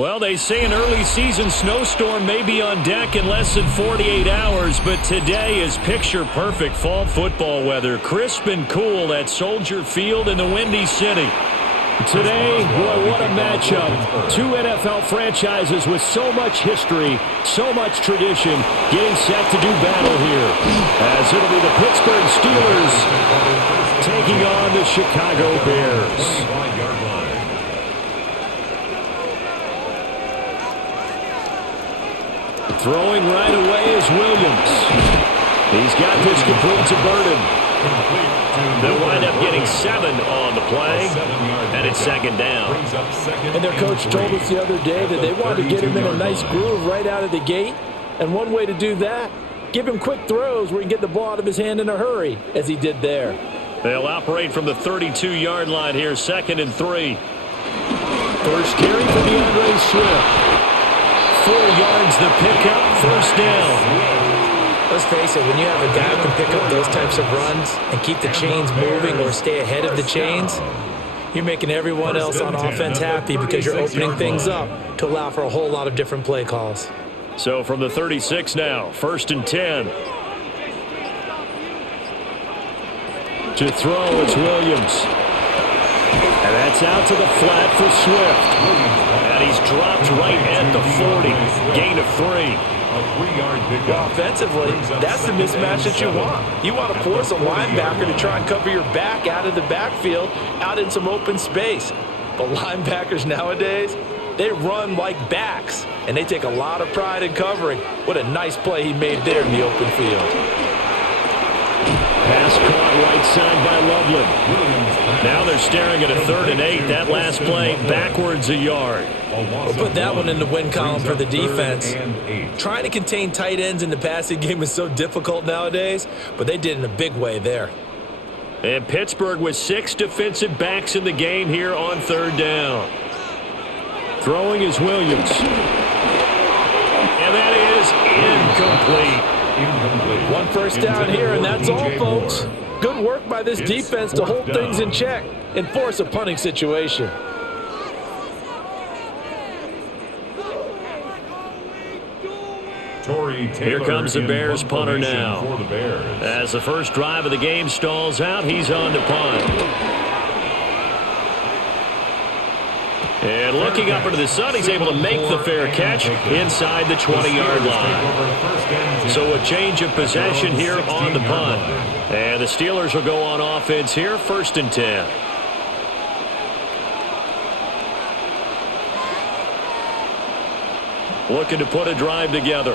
Well, they say an early season snowstorm may be on deck in less than 48 hours, but today is picture-perfect fall football weather. Crisp and cool at Soldier Field in the Windy City. Today, boy, what a matchup. Two NFL franchises with so much history, so much tradition, getting set to do battle here. As it'll be the Pittsburgh Steelers taking on the Chicago Bears. Throwing right away is Williams. He's got this complete to Burden. They'll wind up getting 7 on the play, and it's second down. And their coach told us the other day that they wanted to get him in a nice groove right out of the gate. And one way to do that, give him quick throws where he can get the ball out of his hand in a hurry, as he did there. They'll operate from the 32-yard line here, 2nd and 3. First carry for DeAndre Swift. 4 yards the pickup, first down. Let's face it, when you have a guy who can pick up those types of runs and keep the chains moving or stay ahead of the chains, you're making everyone else on offense happy because you're opening things up to allow for a whole lot of different play calls. So from the 36 now, 1st and 10. To throw, it's Williams. And that's out to the flat for Swift. And he's dropped right at the 40. Gain of 3. Well, offensively, that's the mismatch that you want. You want to force a linebacker to try and cover your back out of the backfield, out in some open space. But linebackers nowadays, they run like backs, and they take a lot of pride in covering. What a nice play he made there in the open field. Pass caught right side by Loveland. Now they're staring at a 3rd and 8. That last play backwards a yard. We'll put that one in the win column for the defense. Trying to contain tight ends in the passing game is so difficult nowadays, but they did in a big way there. And Pittsburgh with 6 defensive backs in the game here on 3rd down. Throwing is Williams. And that is incomplete. One first down here, and that's all, folks. Good work by this defense to hold things in check and force a punting situation. Here comes the Bears punter now. As the first drive of the game stalls out, he's on to punt. And looking up into the sun, he's able to make the fair catch inside the 20-yard line. So a change of possession here on the punt. And the Steelers will go on offense here, 1st and 10. Looking to put a drive together.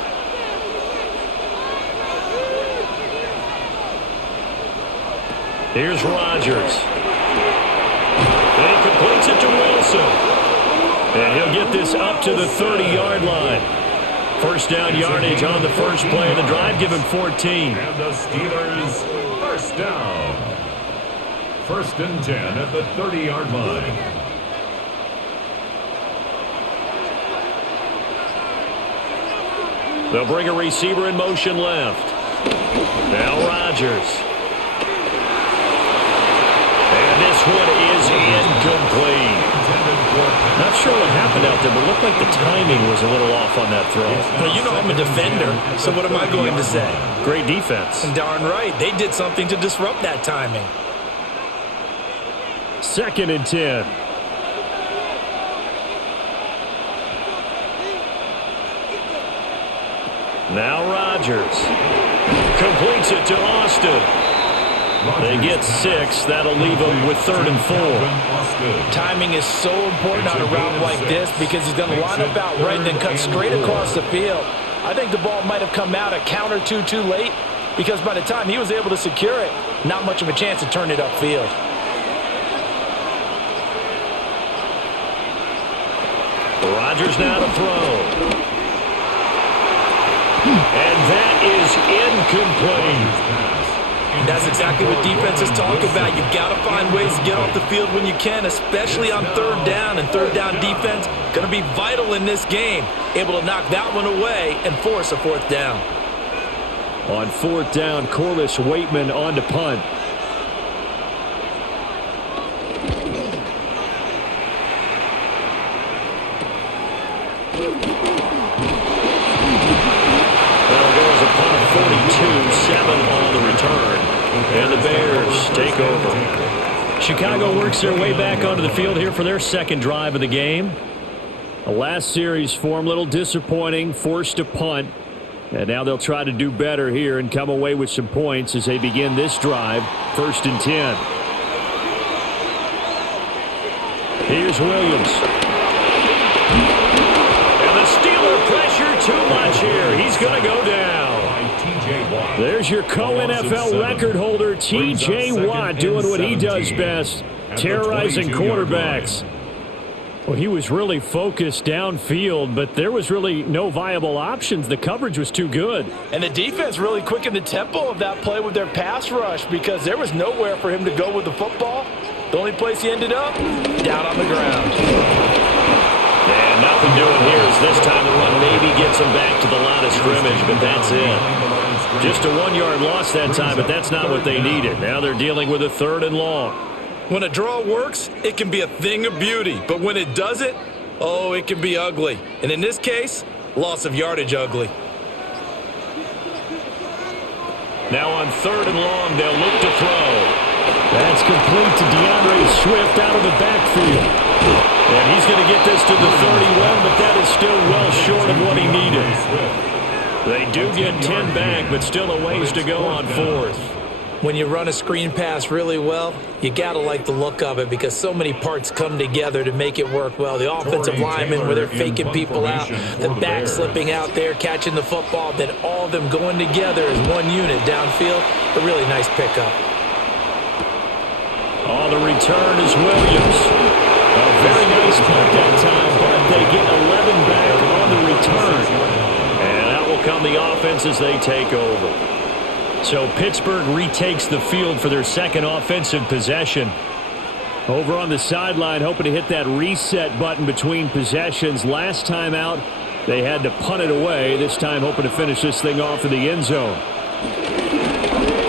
Here's Rodgers. And he completes it to Wilson. And he'll get this up to the 30-yard line. First down yardage on the first play of the drive. Give him 14. And the Steelers first down. 1st and 10 at the 30-yard line. They'll bring a receiver in motion left. Now Rodgers. And this one is incomplete. Not sure what happened out there, but it looked like the timing was a little off on that throw. Well, you know I'm a defender, so what am I going to say? Great defense. And darn right, they did something to disrupt that timing. 2nd and 10. Now Rodgers completes it to Austin. They get 6. That'll leave them with 3rd and 4. Timing is so important on a route like this because he's going to line up out right and then cut straight across the field. I think the ball might have come out a count or two too late because by the time he was able to secure it, not much of a chance to turn it upfield. Rodgers now to throw. And that is incomplete. That's exactly what defenses talk about. You've got to find ways to get off the field when you can, especially on 3rd down. And 3rd down defense going to be vital in this game. Able to knock that one away and force a 4th down. On 4th down, Corliss Waitman on to punt. That'll go as a punt of 42, 7 on the return. And the Bears take over. Chicago works their way back onto the field here for their second drive of the game. The last series for them, a little disappointing, forced a punt. And now they'll try to do better here and come away with some points as they begin this drive, 1st and 10. Here's Williams. And the Steeler pressure too much here. He's going to go down. There's your co-NFL record holder, T.J. Watt, doing what he does best, terrorizing quarterbacks. Well, he was really focused downfield, but there was really no viable options. The coverage was too good. And the defense really quickened the tempo of that play with their pass rush because there was nowhere for him to go with the football. The only place he ended up, down on the ground. And nothing doing here as this time the run maybe gets him back to the line of scrimmage, but that's it. Just a 1-yard loss that time, but that's not what they needed. Now they're dealing with a 3rd and long. When a draw works, it can be a thing of beauty. But when it doesn't, oh, it can be ugly. And in this case, loss of yardage ugly. Now on 3rd and long, they'll look to throw. That's complete to DeAndre Swift out of the backfield. And he's going to get this to the 31, but that is still well short of what he needed. They do get 10 back, but still a ways to go on 4th. When you run a screen pass really well, you got to like the look of it because so many parts come together to make it work well. The offensive linemen where they're faking people out, the back slipping out there, catching the football, then all of them going together as one unit downfield. A really nice pickup. On the return is Williams. A very nice punt that time, but they get 11 back on the return. And out will come the offense as they take over. So Pittsburgh retakes the field for their second offensive possession. Over on the sideline, hoping to hit that reset button between possessions. Last time out, they had to punt it away. This time hoping to finish this thing off in the end zone.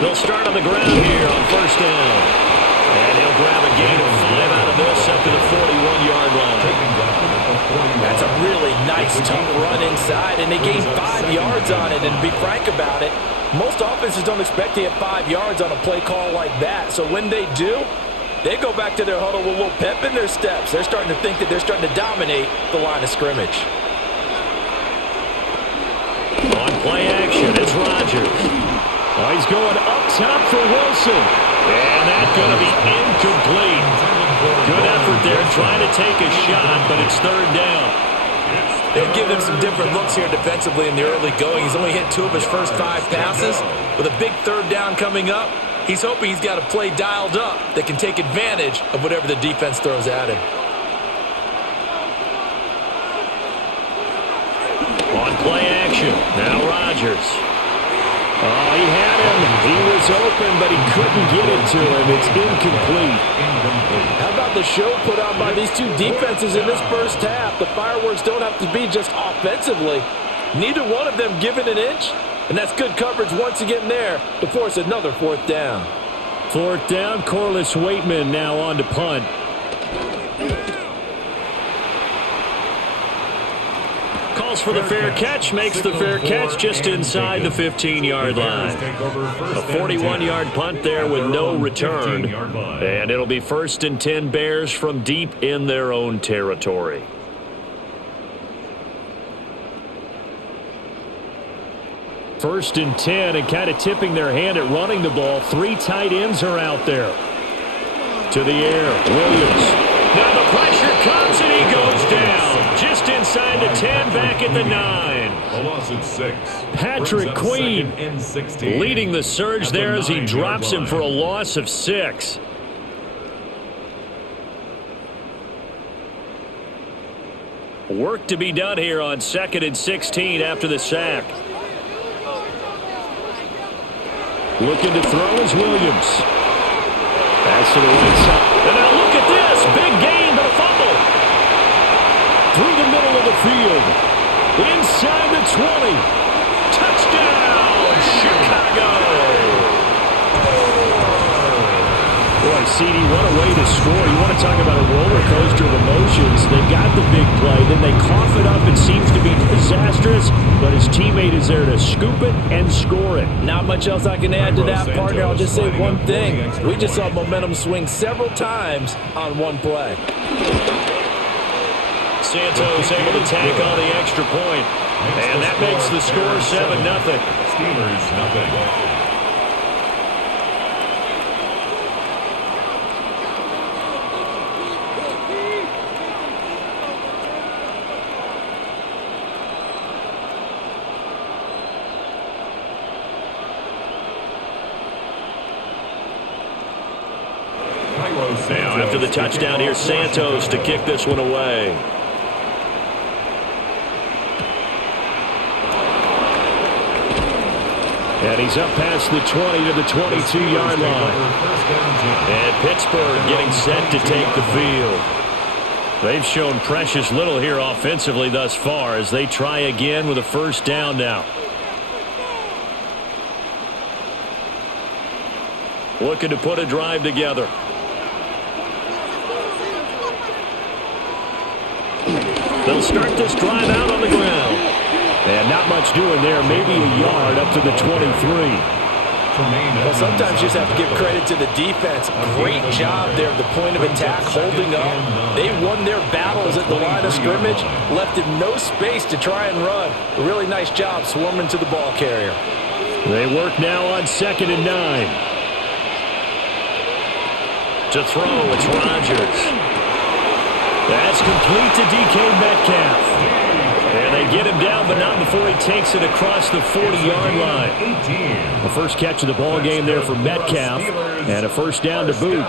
They'll start on the ground here on 1st down. And he'll grab a gain of 5 out of this up to the 41-yard line. That's a really nice, tough run inside, and they gained 5 yards on it. And to be frank about it, most offenses don't expect to hit 5 yards on a play call like that. So when they do, they go back to their huddle with a little pep in their steps. They're starting to think that they're starting to dominate the line of scrimmage. On play action, it's Rodgers. Oh, he's going up top for Wilson. And that's going to be incomplete. Good effort there trying to take a shot, but it's 3rd down. They've given him some different looks here defensively in the early going. He's only hit 2 of his first 5 passes. With a big 3rd down coming up, he's hoping he's got a play dialed up that can take advantage of whatever the defense throws at him. On play action, now Rodgers. Oh, he had him. He was open, but he couldn't get it to him. It's incomplete. How about the show put on by these two defenses in this first half? The fireworks don't have to be just offensively. Neither one of them given an inch, and that's good coverage once again there to force another 4th down. 4th down, Corliss Waitman now on to punt. Calls for the fair catch, makes the fair catch just inside the 15-yard line. A 41-yard punt there with no return. And it'll be 1st and 10 Bears from deep in their own territory. First and 10, and kind of tipping their hand at running the ball. 3 tight ends are out there. To the air, Williams. Now the pressure comes and he goes down. Just inside the 10, back at the 9. A loss of 6. Patrick Queen leading the surge there as he drops him for a loss of 6. Work to be done here on 2nd and 16 after the sack. Looking to throw is Williams. Pass to the right side. And now look at this. Big gain, but a fumble. Through the middle of the field. Inside the 20. Touchdown, Chicago. Boy, CD, what a way to score. You want to talk about a roller coaster of emotions. They got the big play. and they cough it up. It seems to be disastrous, but his teammate is there to scoop it and score it. Not much else I can add to that, partner. I'll just say one thing. We just saw momentum swing several times on one play. Santos able to tack on the extra point, and that makes the score 7-0. Steelers nothing. Now, after the touchdown, here's Santos to kick this one away. And he's up past the 20 to the 22-yard line. And Pittsburgh getting set to take the field. They've shown precious little here offensively thus far as they try again with a first down now. Looking to put a drive together. They'll start this drive out on the ground. And not much doing there, maybe a yard up to the 23. Well, sometimes you just have to give credit to the defense. Great job there at the point of attack, holding up. They won their battles at the line of scrimmage, left him no space to try and run. A really nice job swarming to the ball carrier. They work now on 2nd and 9. To throw, it's Rodgers. That's complete to DK Metcalf. And they get him down, but not before he takes it across the 40-yard line. The first catch of the ball game there for Metcalf, and a first down to boot.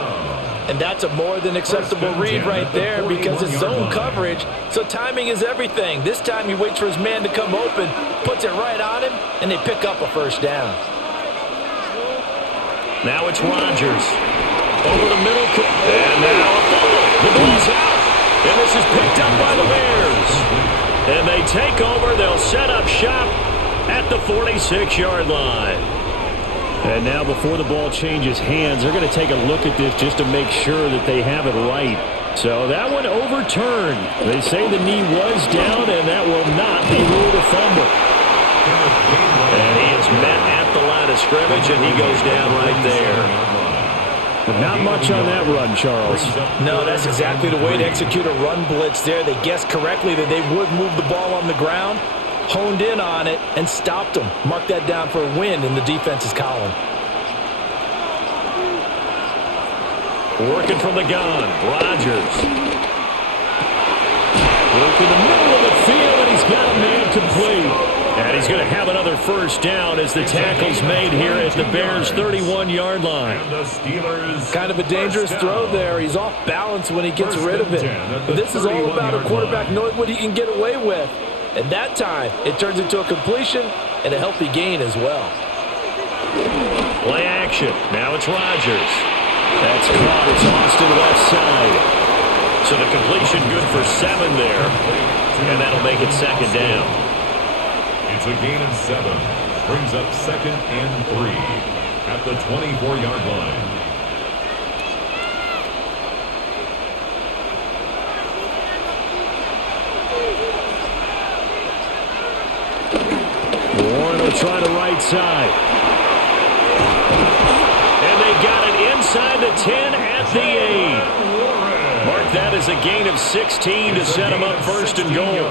And that's a more than acceptable read right there because it's zone coverage, so timing is everything. This time he waits for his man to come open, puts it right on him, and they pick up a first down. Now it's Rodgers. Over the middle, and now a fumble. The ball's out, and this is picked up by the Bears. And they take over. They'll set up shop at the 46-yard line. And now before the ball changes hands, they're going to take a look at this just to make sure that they have it right. So that one overturned. They say the knee was down, and that will not be ruled a fumble. And he is met at the line of scrimmage, and he goes down right there. But not much on that run, Charles. No, that's exactly the way to execute a run blitz there. They guessed correctly that they would move the ball on the ground, honed in on it, and stopped them. Mark that down for a win in the defense's column. Working from the gun, Rodgers. Working the middle of the field, and he's got a man complete. And he's going to have another first down as the tackle's made here at the Bears' 31-yard line. Kind of a dangerous throw there. He's off balance when he gets rid of it. But this is all about a quarterback knowing what he can get away with. And that time, it turns into a completion and a healthy gain as well. Play action. Now it's Rodgers. That's caught. It's Austin left side. So the completion good for 7 there. And that'll make it second down. It's a gain of 7. Brings up 2nd and 3 at the 24-yard line. Warren will try the right side. And they got it inside the 10 at the 8. Mark that as a gain of 16 to set them up 1st and goal.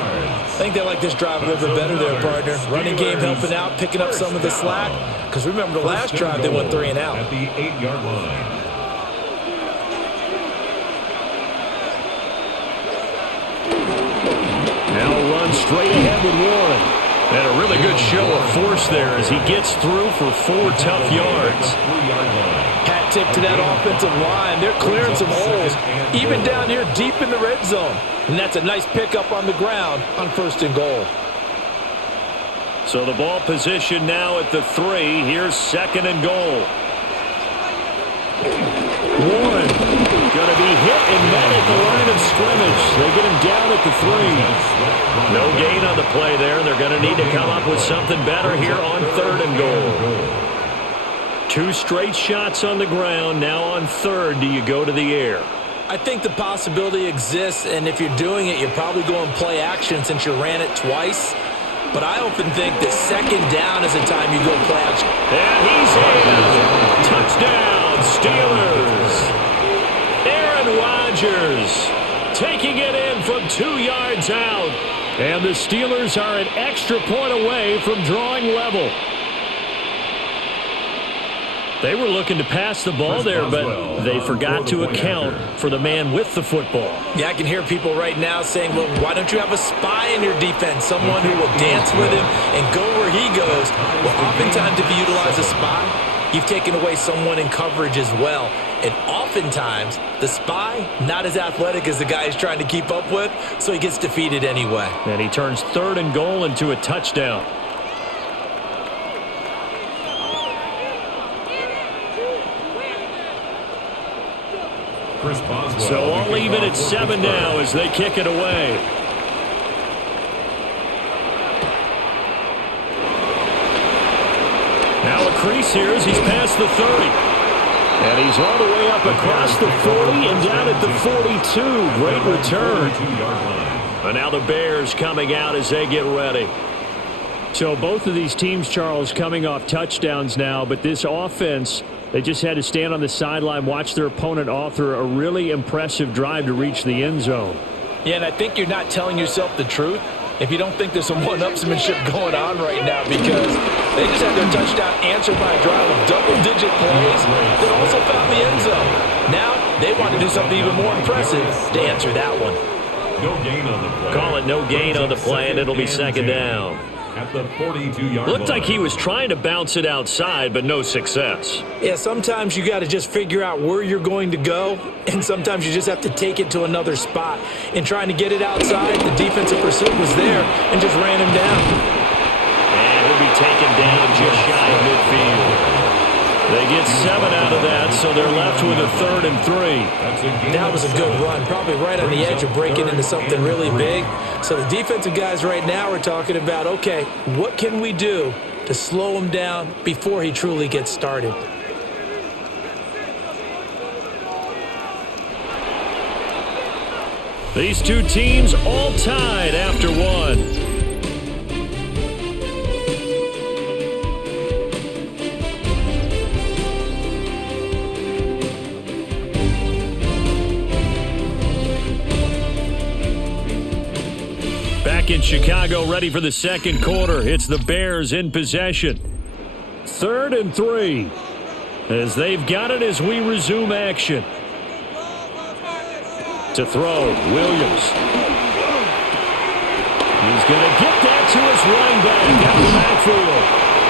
I think they like this drive a little bit better there, partner. Running game helping out, picking up some of the slack. Because remember, the last drive they went 3 and out. At the 8-yard line. Now run straight ahead with Warren. And a really good show of force there as he gets through for 4 tough yards. Hat tip to that offensive line. They're clearing some holes, even down here deep in the red zone. And that's a nice pickup on the ground on 1st and goal. So the ball position now at the 3. Here's 2nd and goal. Warren going to be hit and met at the line of scrimmage. They get him down at the 3. No gain on the play there. They're going to need to come up with something better here on 3rd and goal. 2 straight shots on the ground. Now on 3rd, do you go to the air? I think the possibility exists, and if you're doing it, you're probably going play action since you ran it twice. But I often think that second down is the time you go play action. And he's in. Touchdown, Steelers. Aaron Rodgers taking it in from 2 yards out. And the Steelers are an extra point away from drawing level. They were looking to pass the ball there, but they forgot to account for the man with the football. Yeah, I can hear people right now saying, well, why don't you have a spy in your defense, someone who will dance with him and go where he goes? Well, oftentimes if you utilize a spy, you've taken away someone in coverage as well. And oftentimes, the spy, not as athletic as the guy he's trying to keep up with, so he gets defeated anyway. And he turns 3rd and goal into a touchdown. So all even at 7 now as they kick it away. Now a crease here as he's past the 30. And he's all the way up across the 40 and down at the 42. Great return. And now the Bears coming out as they get ready. So both of these teams, Charles, coming off touchdowns now, but this offense, they just had to stand on the sideline, watch their opponent author a really impressive drive to reach the end zone. Yeah, and I think you're not telling yourself the truth if you don't think there's some one-upsmanship going on right now, because they just had their touchdown answered by a drive of double-digit plays that also found the end zone. Now they want to do something even more impressive to answer that one. No gain on the play. Call it no gain on the play, and it'll be second down. At the 42-yard line. Looked like he was trying to bounce it outside, but no success. Yeah, sometimes you got to just figure out where you're going to go, and sometimes you just have to take it to another spot. In trying to get it outside, the defensive pursuit was there and just ran him down. And he'll be taken down just shy of midfield. They get 7 out of that, so they're left with a 3rd and 3. That was a good run, probably right on the edge of breaking into something really big. So the defensive guys right now are talking about, okay, what can we do to slow him down before he truly gets started? These two teams all tied after one. Back in Chicago, ready for the second quarter. It's the Bears in possession. 3rd and 3 as they've got it as we resume action. To throw, Williams. He's going to get that to his running back out of the backfield.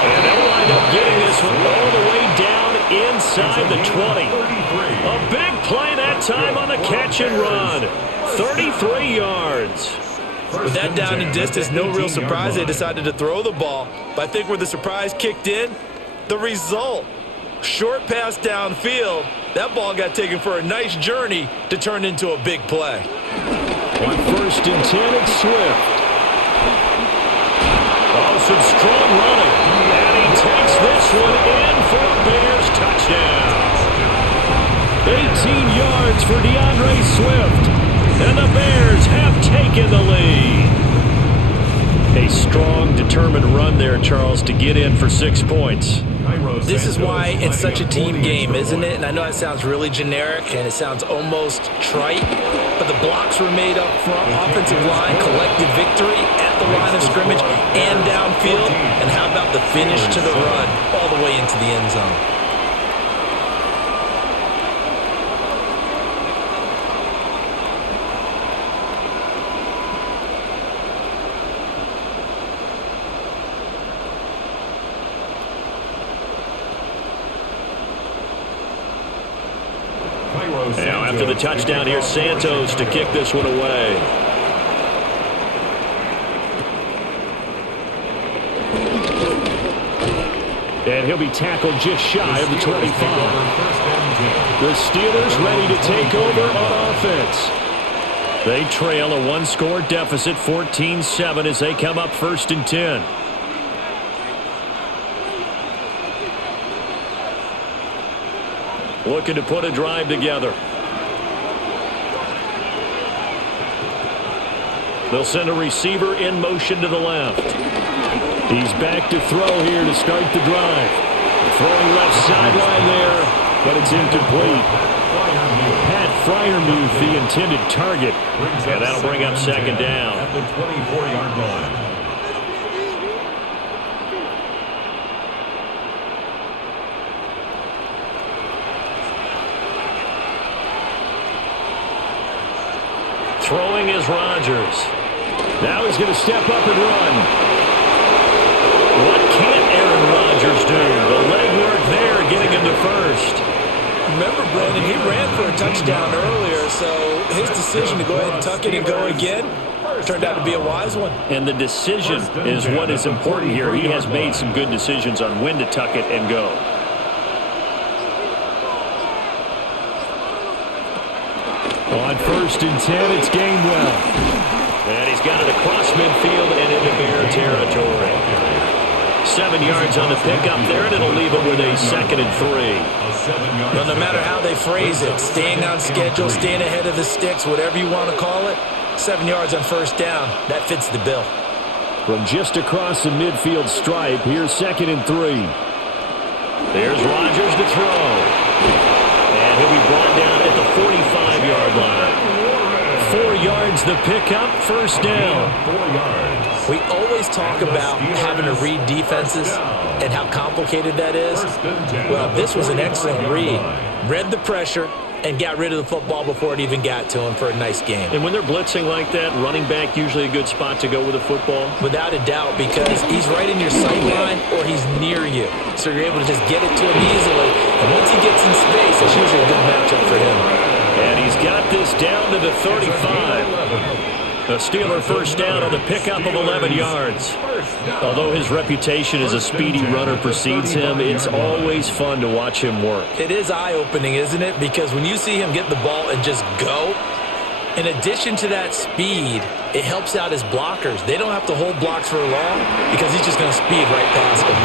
And they'll wind up getting this one all the way down inside the 20. A big play that time on the catch and run. 33 yards. With that down and distance, no real surprise they decided to throw the ball. But I think where the surprise kicked in, the result. Short pass downfield. That ball got taken for a nice journey to turn into a big play. On 1st and 10, it's Swift. Oh, some strong running. And he takes this one in for a Bears touchdown. 18 yards for DeAndre Swift. And the Bears have taken the lead. A strong, determined run there, Charles, to get in for 6 points. This is why it's such a team game, isn't it? And I know it sounds really generic and it sounds almost trite, but the blocks were made up front, offensive line, collective victory at the line of scrimmage and downfield. And how about the finish to the run all the way into the end zone? Now after the touchdown, here's Santos to kick this one away. And he'll be tackled just shy of the 25. The Steelers ready to take over on offense. They trail a 1-score deficit, 14-7, as they come up 1st and 10. Looking to put a drive together. They'll send a receiver in motion to the left. He's back to throw here to start the drive. Throwing left sideline there, but it's incomplete. Pat Freiermuth, the intended target. And that'll bring up second down. At the 24-yard line. Throwing is Rodgers. Now he's going to step up and run. What can't Aaron Rodgers do? The legwork there getting him to first. Remember, Brandon, he ran for a touchdown earlier, so his decision to go ahead and tuck it and go again turned out to be a wise one. And the decision is what is important here. He has made some good decisions on when to tuck it and go. On 1st and 10, it's Gainwell. And he's got it across midfield and into Bear territory. 7 yards on the pickup there, and it'll leave it with a 2nd and 3. Well, no matter how they phrase it, staying on schedule, staying ahead of the sticks, whatever you want to call it, 7 yards on 1st down, that fits the bill. From just across the midfield stripe, here's 2nd and 3. There's Rodgers to throw. And he'll be brought down at the 45-yard line. 4 yards the pickup, 1st down. 4 yards. We always talk about having to read defenses and how complicated that is. Well, this was an excellent read. Read the pressure and got rid of the football before it even got to him for a nice game. And when they're blitzing like that, running back usually a good spot to go with the football? Without a doubt, because he's right in your sight line or he's near you. So you're able to just get it to him easily. And once he gets in space, it's usually a good matchup for him. And he's got this down to the 35. A Steeler 1st down on the pickup of 11 yards. Although his reputation as a speedy runner precedes him, it's always fun to watch him work. It is eye-opening, isn't it? Because when you see him get the ball and just go, in addition to that speed, it helps out his blockers. They don't have to hold blocks for long because he's just going to speed right past them.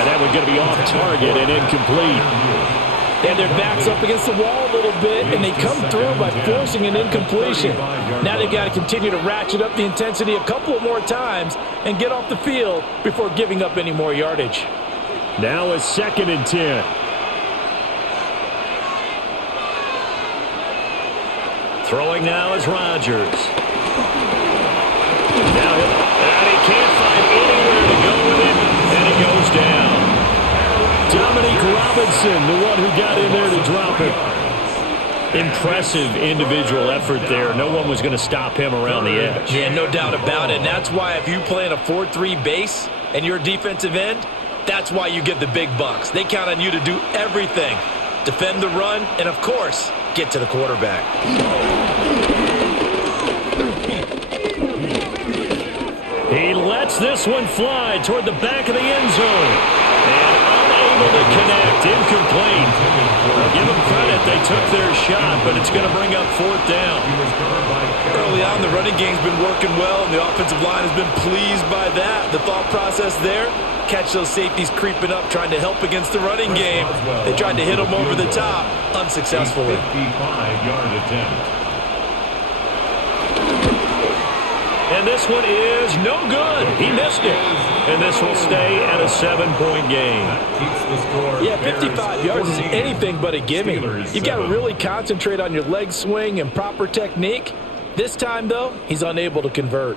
And that one's going to be off target and incomplete. And their backs up against the wall a little bit, and they come through by forcing an incompletion. Now they've got to continue to ratchet up the intensity a couple of more times and get off the field before giving up any more yardage. Now a 2nd and 10. Throwing now is Rodgers. Now he can't find anywhere to go with it, and he goes down. Dominique Robinson, the one who got in there to drop it. Impressive individual effort there. No one was going to stop him around the edge. Yeah, no doubt about it. And that's why if you play in a 4-3 base and you're a defensive end, that's why you get the big bucks. They count on you to do everything. Defend the run and, of course, get to the quarterback. He lets this one fly toward the back of the end zone. And unable to connect, incomplete. Give them credit, they took their shot, but it's going to bring up 4th down. Early on, the running game's been working well, and the offensive line has been pleased by that. The thought process there, catch those safeties creeping up, trying to help against the running game. They tried to hit them over the top, unsuccessfully. 55-yard attempt. And this one is no good. He missed it. And this will stay at a 7-point game. Yeah, 55 yards is anything but a gimme. You've got to really concentrate on your leg swing and proper technique. This time, though, he's unable to convert.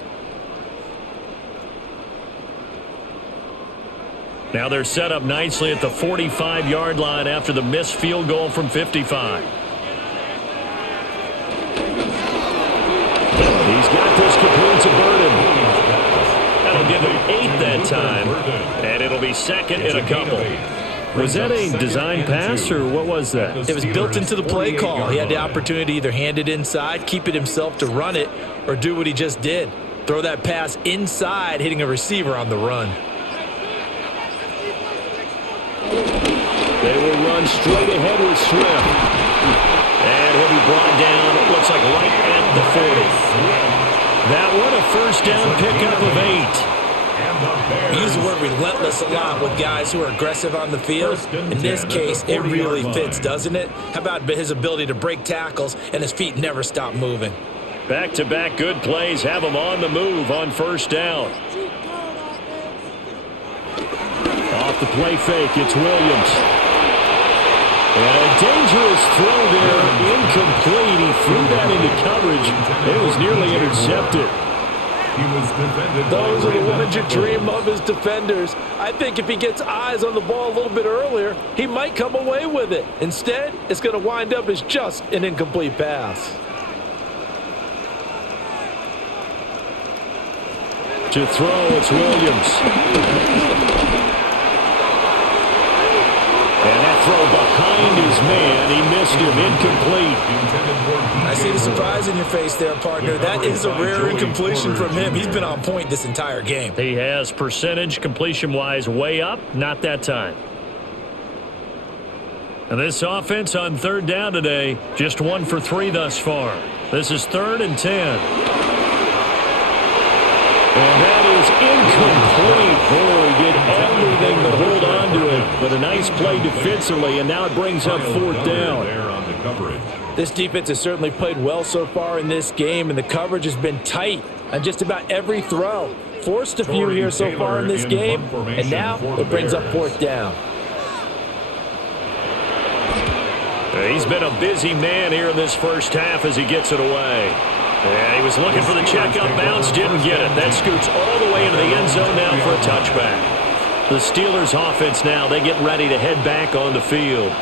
Now they're set up nicely at the 45-yard line after the missed field goal from 55. He's got this complete to Burden. That'll give him 8 that time, and it'll be 2nd and a couple. Was that a design pass, or what was that? It was built into the play call. He had the opportunity to either hand it inside, keep it himself to run it, or do what he just did. Throw that pass inside, hitting a receiver on the run. They will run straight ahead with Swift. And he'll be brought down, it looks like right at the 40. That one, a 1st down pickup of 8. We use the word relentless a lot with guys who are aggressive on the field. In this case, it really fits, doesn't it? How about his ability to break tackles and his feet never stop moving? Back-to-back good plays have them on the move on first down. Off the play fake, it's Williams. And a dangerous throw there, incomplete. He threw that into coverage. It was nearly intercepted. Those are the ones you dream of as defenders. I think if he gets eyes on the ball a little bit earlier, he might come away with it. Instead, it's going to wind up as just an incomplete pass. To throw, it's Williams. And that throw behind his man, he missed him, incomplete. I see the surprise in your face there, partner. That is a rare incompletion from him. He's been on point this entire game. He has percentage completion-wise way up, not that time. And this offense on third down today, just 1 for 3 thus far. This is 3rd and 10. And that is incomplete. Boy, he did everything but hold on to it. But a nice play defensively, and now it brings up 4th down. This defense has certainly played well so far in this game, and the coverage has been tight on just about every throw. Forced a few here so far in this game, and now it brings up 4th down. He's been a busy man here in this first half as he gets it away. Yeah, he was looking for the check-up bounce, didn't get it. That scoots all the way into the end zone now for a touchback. The Steelers' offense now, they get ready to head back on the field.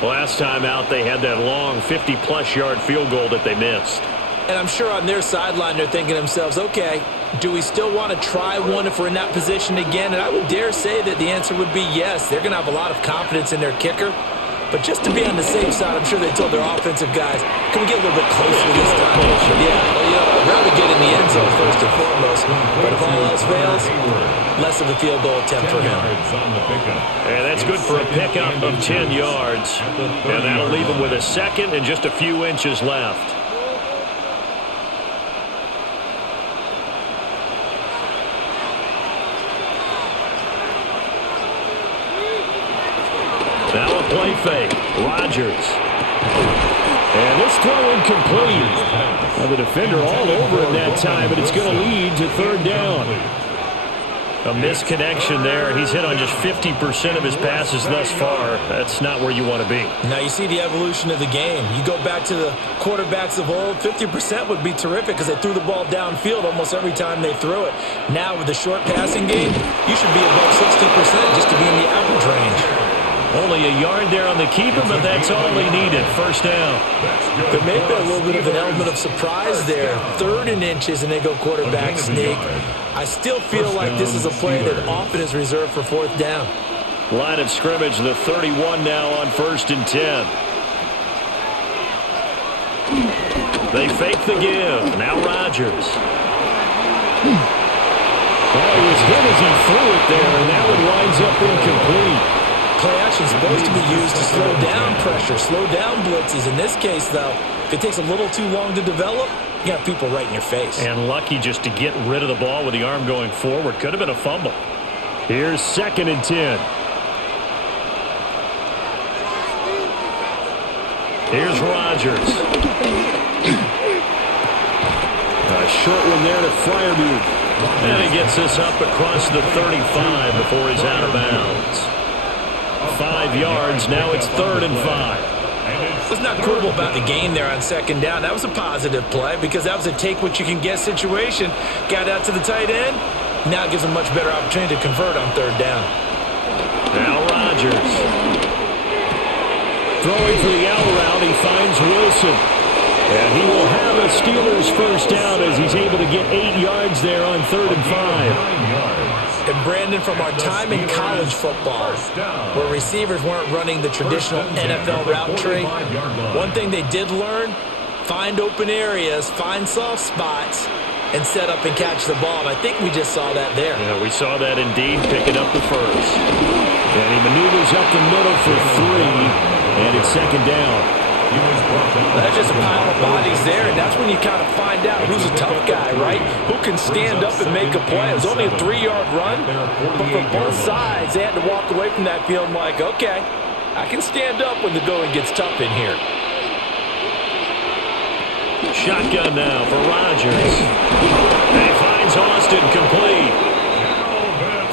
Last time out, they had that long 50-plus yard field goal that they missed. And I'm sure on their sideline they're thinking to themselves, okay, do we still want to try one if we're in that position again? And I would dare say that the answer would be yes. They're going to have a lot of confidence in their kicker. But just to be on the safe side, I'm sure they told their offensive guys, can we get a little bit closer this time? Yeah, I'd rather get in the end zone first and foremost. But if all else fails, less of a field goal attempt for him. And that's good for a pickup of 10 yards. And that'll leave him with a second and just a few inches left. Now a play fake. Rodgers. And this throw incomplete. Well, the defender all over it that time, but it's going to lead to 3rd down. A misconnection there. He's hit on just 50% of his passes thus far. That's not where you want to be. Now you see the evolution of the game. You go back to the quarterbacks of old, 50% would be terrific because they threw the ball downfield almost every time they threw it. Now with the short passing game, you should be above 60% just to be in the average range. Only a yard there on the keeper, but that's all he needed. 1st down. There may be a little bit of an element of surprise there. 3rd and inches, and they go quarterback sneak. I still feel like this is a play that often is reserved for 4th down. Line of scrimmage, the 31 now on 1st and 10. They fake the give. Now Rodgers. Oh, he was hit as he threw it there, and that one winds up incomplete. Play action is supposed to be used to slow down pressure, slow down blitzes. In this case, though, if it takes a little too long to develop, you got people right in your face. And lucky just to get rid of the ball with the arm going forward. Could have been a fumble. Here's 2nd and 10. Here's Rodgers. A short one there to Freiermuth. And he gets this up across the 35 before he's out of bounds. 5 yards, now it's 3rd and 5. What's not critical about the game there on 2nd down, that was a positive play because that was a take-what-you-can-get situation. Got out to the tight end. Now it gives him a much better opportunity to convert on 3rd down. Now Rodgers. Throwing for the out route, he finds Wilson. And he will have a Steelers 1st down as he's able to get 8 yards there on 3rd and 5. And Brandon, from our time in college football, where receivers weren't running the traditional NFL route tree, one thing they did learn, find open areas, find soft spots, and set up and catch the ball. And I think we just saw that there. Yeah, we saw that indeed, picking up the first. And he maneuvers up the middle for 3, and it's 2nd down. That's just a pile of bodies there, and that's when you kind of find out who's a tough guy, right? Who can stand up and make a play. It was only a 3-yard run, but from both sides, they had to walk away from that feeling like, okay, I can stand up when the going gets tough in here. Shotgun now for Rodgers. And he finds Austin complete.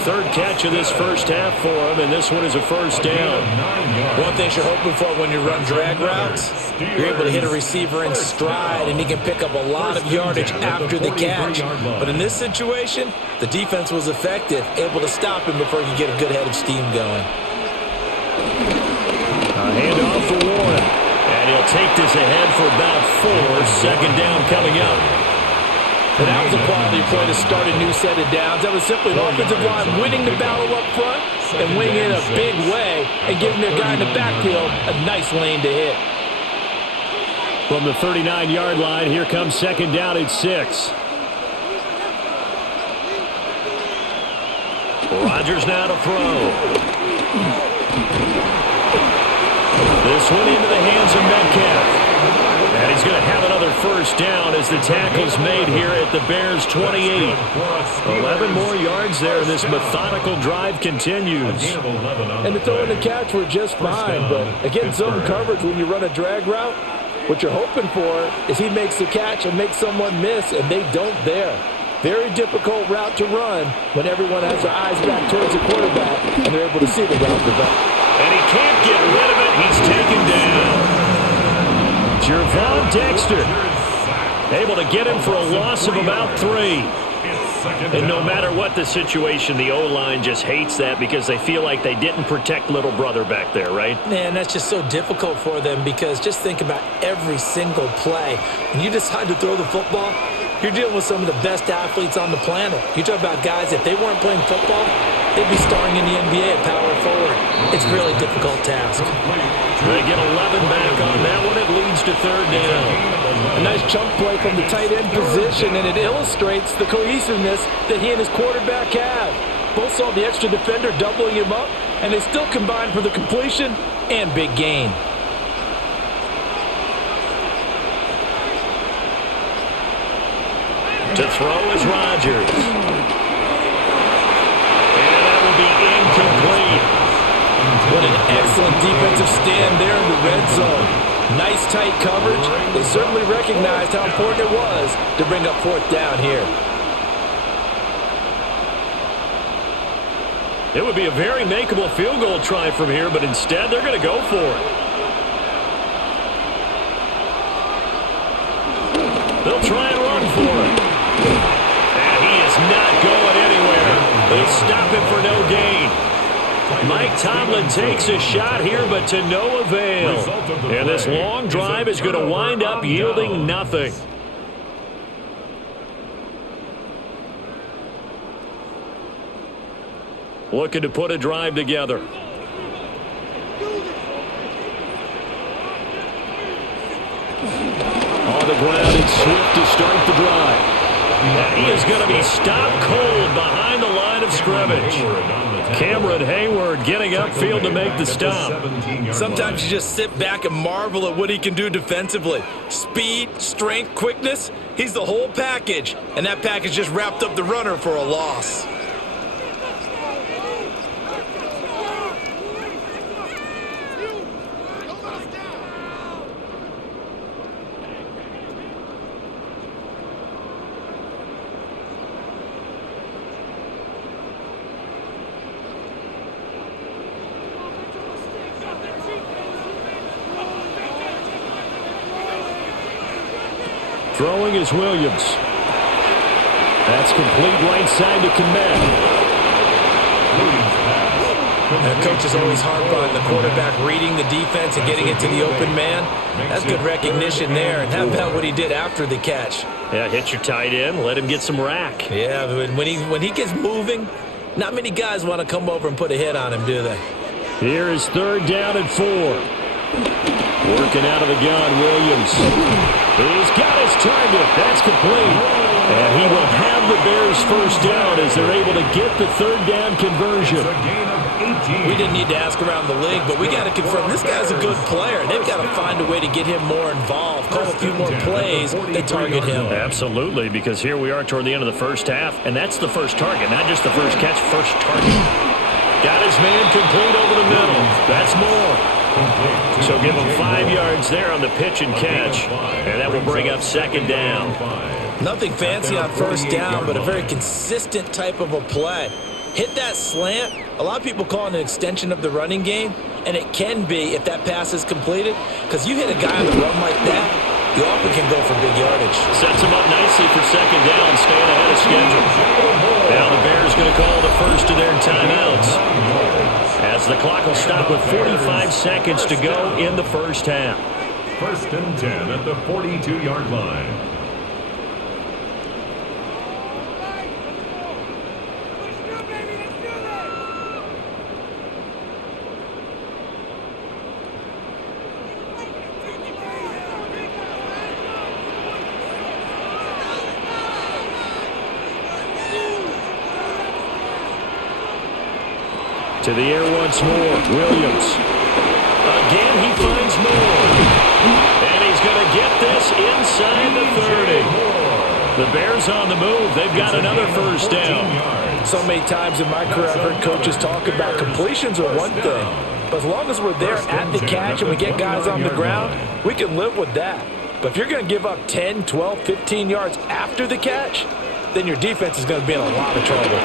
Third catch of this first half for him, and this one is a first down. One thing you're hoping for when you run drag routes, you're able to hit a receiver in stride, and he can pick up a lot of yardage after the catch. But in this situation, the defense was effective, able to stop him before he could get a good head of steam going. A handoff for Warren, and he'll take this ahead for about 4. Second down coming up. And that was a quality play to start a new set of downs. That was simply an offensive line winning the battle up front and winning it in a big way and giving their guy in the backfield a nice lane to hit. From the 39-yard line, here comes second down at 6. Rodgers now to throw. This one into the hands of Metcalf. And he's going to have another first down as the tackle's made here at the Bears' 28. 11 more yards there, and this methodical drive continues. And the throw and the catch were just fine, but against zone coverage when you run a drag route, what you're hoping for is he makes the catch and makes someone miss, and they don't there. Very difficult route to run when everyone has their eyes back towards the quarterback and they're able to see the route develop. And he can't get rid of it. He's taken down. Jervon Dexter able to get him for a loss of about 3. And no matter what the situation, the O-line just hates that because they feel like they didn't protect little brother back there, right? Man, that's just so difficult for them because just think about every single play. When you decide to throw the football, you're dealing with some of the best athletes on the planet. You talk about guys, if they weren't playing football, they'd be starring in the NBA at power forward. It's a really difficult task. They get 11 back on that one. It leads to third down. A nice chunk play from the tight end position, and it illustrates the cohesiveness that he and his quarterback have. Both saw the extra defender doubling him up, and they still combined for the completion and big gain. To throw is Rodgers. And that will be incomplete. What an excellent defensive stand there in the red zone. Nice tight coverage. They certainly recognized how important it was to bring up fourth down here. It would be a very makeable field goal try from here, but instead they're going to go for it. They'll try and run for it. And he is not going anywhere. They stop him for no gain. Mike Tomlin takes a shot here, but to no avail. And this long drive is going to wind up yielding nothing. Looking to put a drive together. On the ground, it's Swift to start the drive. And he is going to be stopped cold behind the line of scrimmage. Cameron Hayward getting upfield to make the stop. Sometimes you just sit back and marvel at what he can do defensively. Speed, strength, quickness, he's the whole package. And that package just wrapped up the runner for a loss. Throwing is Williams. That's complete right side to Kmet. The coach is always harp on the quarterback reading the defense and getting it to the open man. That's good recognition there. And how about what he did after the catch? Yeah, hit your tight end, let him get some rack. Yeah, but when he gets moving, not many guys want to come over and put a hit on him, do they? Here is third down and 4. Working out of the gun, Williams. He's got his target. That's complete. And he will have the Bears first down as they're able to get the third down conversion. We didn't need to ask around the league, but we got to confirm this guy's a good player. They've got to find a way to get him more involved, call a few more plays that target him. Absolutely, because here we are toward the end of the first half, and that's the first target, not just the first catch, first target. Got his man complete over the middle. That's more. So give them 5 yards there on the pitch and catch, and that will bring up second down. Nothing fancy on first down, but a very consistent type of a play. Hit that slant. A lot of people call it an extension of the running game, and it can be if that pass is completed, because you hit a guy on the run like that, you often can go for big yardage. Sets him up nicely for second down, staying ahead of schedule. Now the Bears going to call the first of their timeouts, as the clock will stop with 45 seconds to go in the first half. 1st and 10 at the 42-yard line. To the air once more, Williams. Again, he finds more. And he's going to get this inside the 30. The Bears on the move. They've got another first down. So many times in my career, I've heard coaches talk about completions are one thing. But as long as we're there at the catch and we get guys on the ground, we can live with that. But if you're going to give up 10, 12, 15 yards after the catch, then your defense is going to be in a lot of trouble.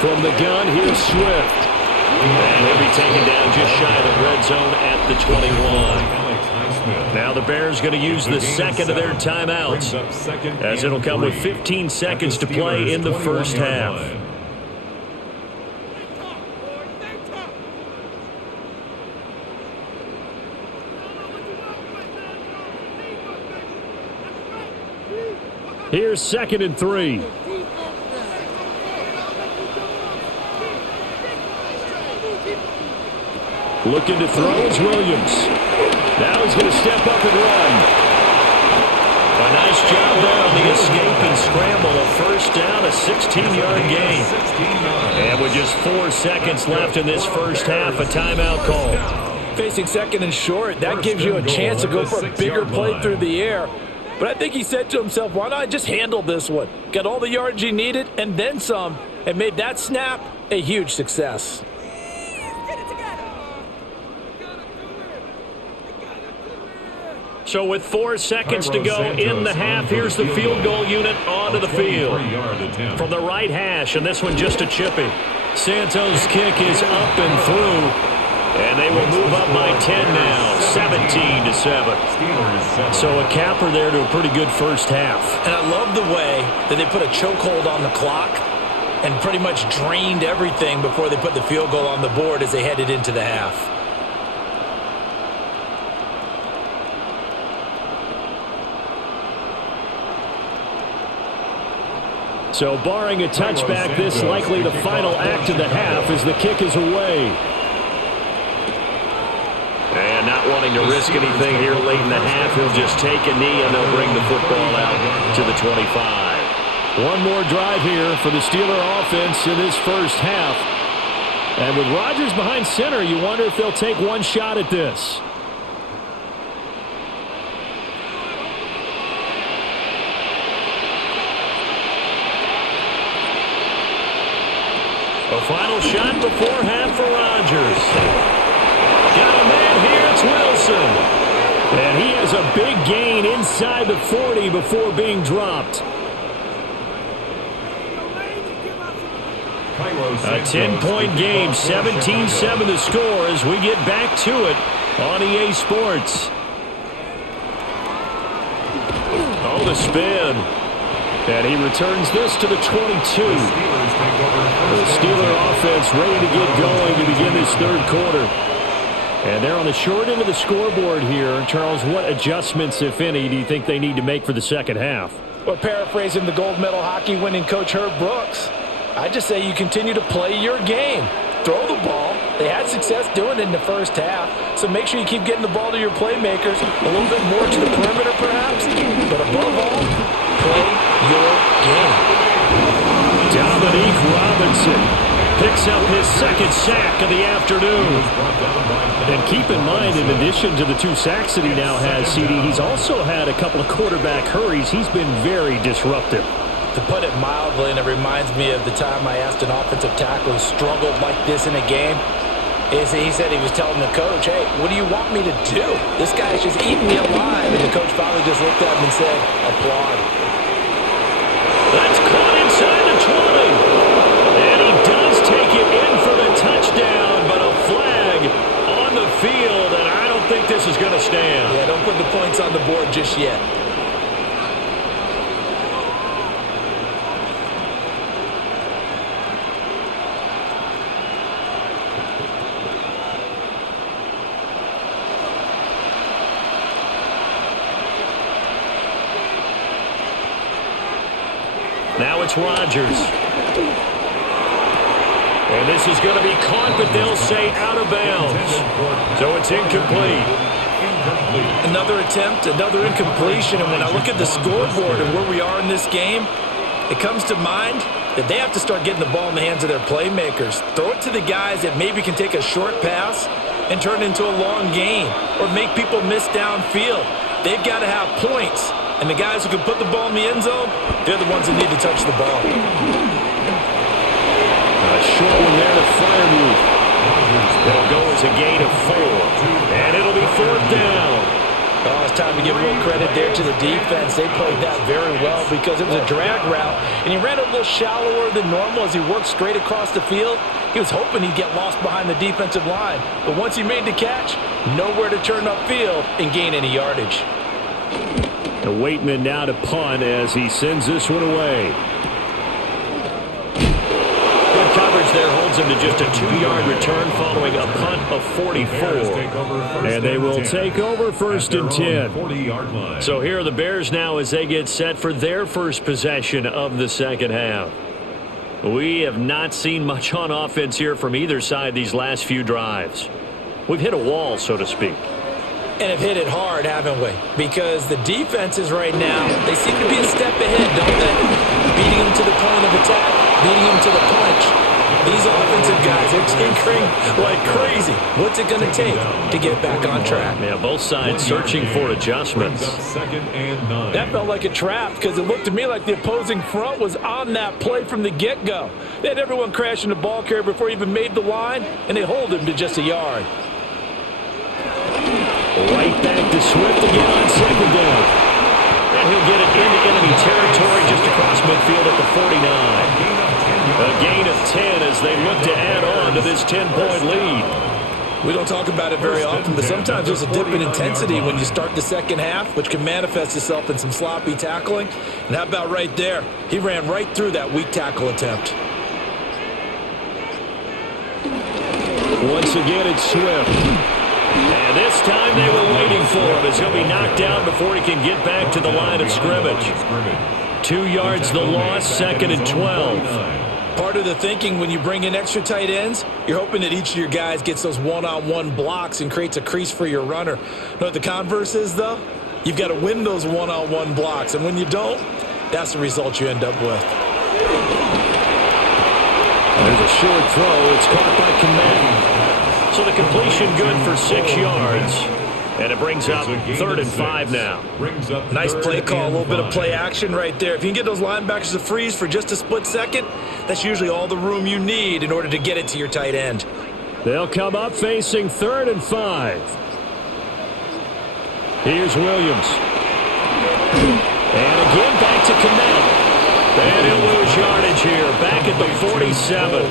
From the gun, here's Swift. And he'll be taken down just shy of the red zone at the 21. Now the Bears going to use the second of their timeouts, as it'll come with 15 seconds to play in the first half. Here's 2nd and 3. Looking to throw is Williams. Now he's going to step up and run. A nice job there on the escape and scramble. A first down, a 16-yard gain. And with just 4 seconds left in this first half, a timeout call. Facing 2nd and short, that gives you a chance to go for a bigger play through the air. But I think he said to himself, why not just handle this one? Got all the yards he needed and then some, and made that snap a huge success. So with 4 seconds to go in the half, here's the field goal unit onto the field. From the right hash, and this one just a chippy. Santos' kick is up and through. And they will move up by 10 now, 17-7. So a capper there to a pretty good first half. And I love the way that they put a chokehold on the clock and pretty much drained everything before they put the field goal on the board as they headed into the half. So barring a touchback, this likely the final act of the half as the kick is away. And not wanting to risk anything here late in the half, he'll just take a knee and they'll bring the football out to the 25. One more drive here for the Steeler offense in this first half. And with Rodgers behind center, you wonder if they'll take one shot at this. A final shot before half for Rodgers. Got a man here, it's Wilson. And he has a big gain inside the 40 before being dropped. A 10-point game, 17-7 the score as we get back to it on EA Sports. Oh, the spin. And he returns this to the 22. The Steeler offense ready to get going to begin this third quarter. And they're on the short end of the scoreboard here. Charles, what adjustments, if any, do you think they need to make for the second half? Well, paraphrasing the gold medal hockey winning coach Herb Brooks, I just say you continue to play your game. Throw the ball. They had success doing it in the first half, so make sure you keep getting the ball to your playmakers, a little bit more to the perimeter perhaps, but above all, play your game. Dominique Robinson picks up his second sack of the afternoon. And keep in mind, in addition to the 2 sacks that he now has, CD, he's also had a couple of quarterback hurries. He's been very disruptive. To put it mildly, and it reminds me of the time I asked an offensive tackle who struggled like this in a game, is he said he was telling the coach, hey, what do you want me to do? This guy's just eating me alive. And the coach finally just looked at him and said, applaud. That's caught inside the 20. And he does take it in for the touchdown, but a flag on the field, and I don't think this is going to stand. Yeah, don't put the points on the board just yet. Now it's Rodgers. And this is going to be caught, but they'll say out of bounds. So it's incomplete. Another attempt, another incompletion. And when I look at the scoreboard and where we are in this game, it comes to mind that they have to start getting the ball in the hands of their playmakers. Throw it to the guys that maybe can take a short pass and turn it into a long gain or make people miss downfield. They've got to have points. And the guys who can put the ball in the end zone, they're the ones that need to touch the ball. A short one there to Firemouth. It'll go as a gain of 4. And it'll be 4th down. Oh, it's time to give a little credit there to the defense. They played that very well because it was a drag route. And he ran a little shallower than normal as he worked straight across the field. He was hoping he'd get lost behind the defensive line. But once he made the catch, nowhere to turn upfield and gain any yardage. The Waitman now to punt as he sends this one away. Good coverage there holds him to just a 2-yard return following a punt of 44. And they will take over 1st and 10. So here are the Bears now as they get set for their first possession of the second half. We have not seen much on offense here from either side these last few drives. We've hit a wall, so to speak. And have hit it hard, haven't we? Because the defenses right now, they seem to be a step ahead, don't they? Beating them to the point of attack, beating them to the punch. These offensive guys, they're tinkering like crazy. What's it going to take to get back on track? Yeah, both sides searching for adjustments. That felt like a trap because it looked to me like the opposing front was on that play from the get-go. They had everyone crashing the ball carrier before he even made the line, and they hold him to just a yard. Right back to Swift again on 2nd down. And he'll get it into enemy territory just across midfield at the 49. A gain of 10 as they look to add on to this 10-point lead. We don't talk about it very often, but sometimes there's a dip in intensity when you start the second half, which can manifest itself in some sloppy tackling. And how about right there? He ran right through that weak tackle attempt. Once again, it's Swift. And this time they were waiting for him as he'll be knocked down before he can get back to the line of scrimmage. 2 yards the loss, 2nd and 12. Part of the thinking when you bring in extra tight ends, you're hoping that each of your guys gets those one-on-one blocks and creates a crease for your runner. You know what the converse is, though? You've got to win those one-on-one blocks, and when you don't, that's the result you end up with. There's a short throw. It's caught by Komet. So the completion good for 6 yards. And it brings up 3rd and 5 now. Nice play call, a little bit of play action right there. If you can get those linebackers to freeze for just a split second, that's usually all the room you need in order to get it to your tight end. They'll come up facing 3rd and 5. Here's Williams. And again back to Komet. And he'll lose yardage here, back at the 47.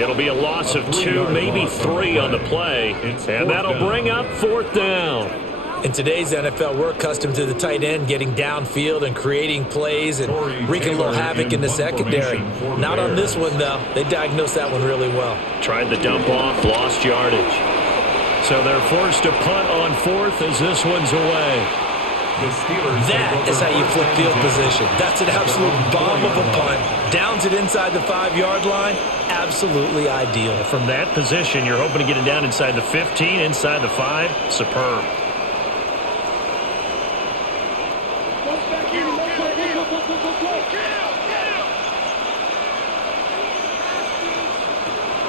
It'll be a loss of 2, maybe 3 on the play, and that'll bring up 4th down. In today's NFL, we're accustomed to the tight end getting downfield and creating plays and wreaking a little havoc in the secondary. Not on this one, though. They diagnosed that one really well. Tried the dump off, lost yardage. So they're forced to punt on 4th as this one's away. That is how you flip field position. That's an absolute bomb of a punt. Downs it inside the 5-yard line. Absolutely ideal. From that position, you're hoping to get it down inside the 15, inside the 5. Superb.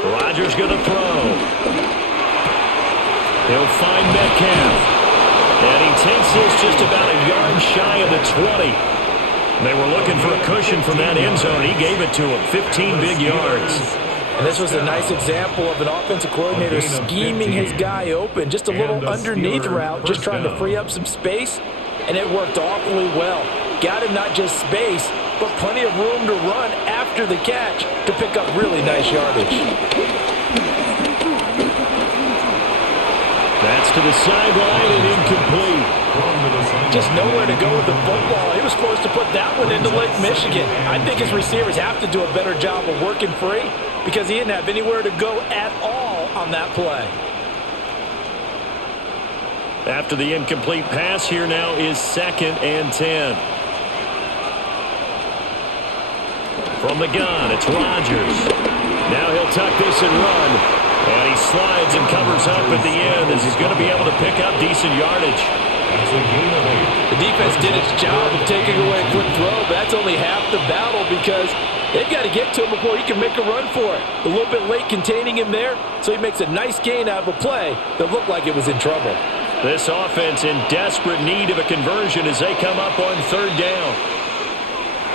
Rodgers going to throw. He'll find Metcalf. And he takes this just about a yard shy of the 20. They were looking for a cushion from that end zone. He gave it to him. 15 big yards. And this was a nice example of an offensive coordinator scheming his guy open. Just a little underneath route, just trying to free up some space, and it worked awfully well. Got him not just space, but plenty of room to run after the catch to pick up really nice yardage. That's to the sideline and incomplete. Just nowhere to go with the football. He was supposed to put that one into Lake Michigan. I think his receivers have to do a better job of working free because he didn't have anywhere to go at all on that play. After the incomplete pass, here now is 2nd and 10. From the gun, it's Rodgers. Now he'll tuck this and run. And he slides and covers up at the end as he's going to be able to pick up decent yardage. The defense did its job of taking away a quick throw, but that's only half the battle because they've got to get to him before he can make a run for it. A little bit late containing him there, so he makes a nice gain out of a play that looked like it was in trouble. This offense in desperate need of a conversion as they come up on 3rd down.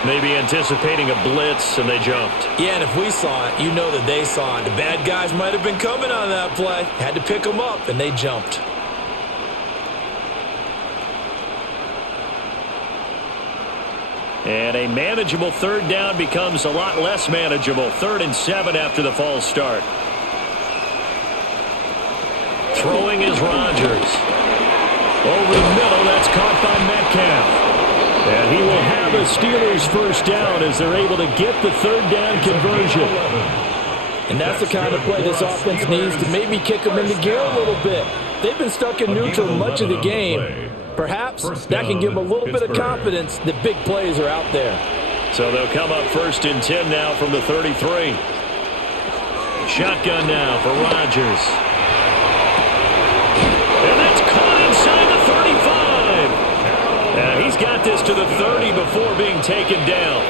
Maybe anticipating a blitz, and they jumped. Yeah, and if we saw it, you know that they saw it. The bad guys might have been coming on that play. Had to pick them up, and they jumped. And a manageable 3rd down becomes a lot less manageable. 3rd and 7 after the false start. Throwing is Rodgers. Over the middle, that's caught by Metcalf. And he will have a Steelers first down as they're able to get the 3rd down conversion. And that's the kind of play this offense needs to maybe kick them into gear a little bit. They've been stuck in neutral much of the game. Perhaps that can give them a little bit of confidence that big plays are out there. So they'll come up 1st and 10 now from the 33. Shotgun now for Rodgers. And that's caught inside the 35. And he's got this to the 30 before being taken down.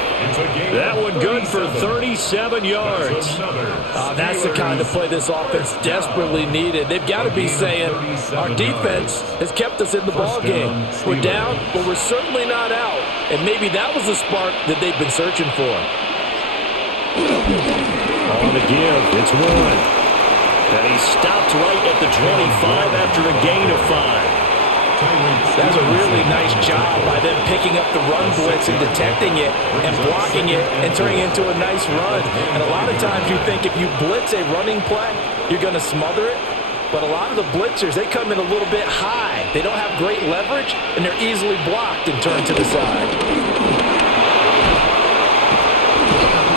That one good for 37 yards. That's the kind of play this offense desperately needed. They've got to be saying, our defense has kept us in the ballgame. We're down, but we're certainly not out. And maybe that was the spark that they've been searching for. On the give, it's Warren. And he stopped right at the 25 after a gain of 5. That's a really nice job by them picking up the run blitz and detecting it and blocking it and turning it into a nice run. And a lot of times you think if you blitz a running play, you're going to smother it. But a lot of the blitzers, they come in a little bit high. They don't have great leverage, and they're easily blocked and turned to the side.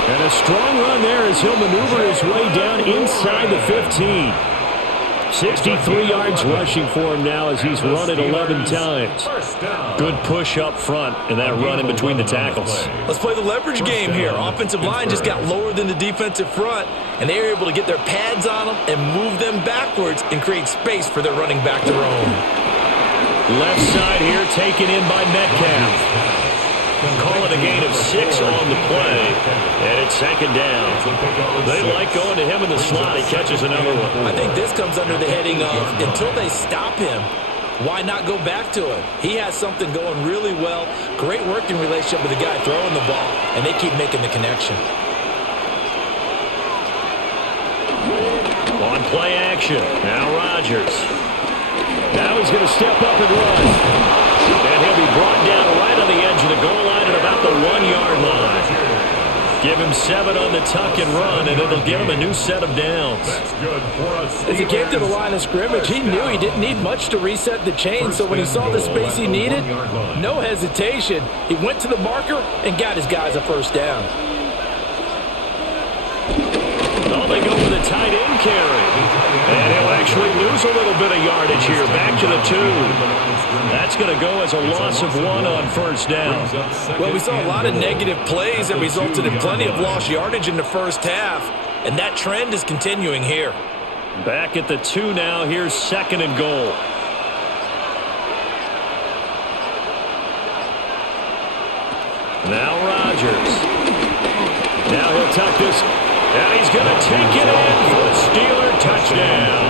And a strong run there as he'll maneuver his way down inside the 15. 63 yards rushing for him now as he's run it 11 times. Good push up front and that run in between the tackles. Let's play the leverage game here. Offensive line just got lower than the defensive front, and they were able to get their pads on them and move them backwards and create space for their running back to roam. Left side here taken in by Metcalf. Call it a gain of 6 on the play, and it's 2nd down. They like going to him in the slot. He catches another one. I think this comes under the heading of until they stop him, why not go back to him? He has something going really well, great working relationship with the guy throwing the ball, and they keep making the connection. On play action, now Rodgers. Now he's going to step up and run. And he'll be brought down right on the edge of the goal line at about the 1-yard line. Give him 7 on the tuck and run, and it'll give him a new set of downs. As he came to the line of scrimmage, he knew he didn't need much to reset the chain, so when he saw the space he needed, no hesitation. He went to the marker and got his guys a first down. Oh, they go with a tight end carry. And he'll actually lose a little bit of yardage here. Back to the 2. That's going to go as a loss of 1 on first down. Well, we saw a lot of negative plays that resulted in plenty of lost yardage in the first half, and that trend is continuing here. Back at the 2 now. Here's 2nd and goal. Now Rodgers. Now he'll tuck this. And he's going to take it in for a Steeler touchdown.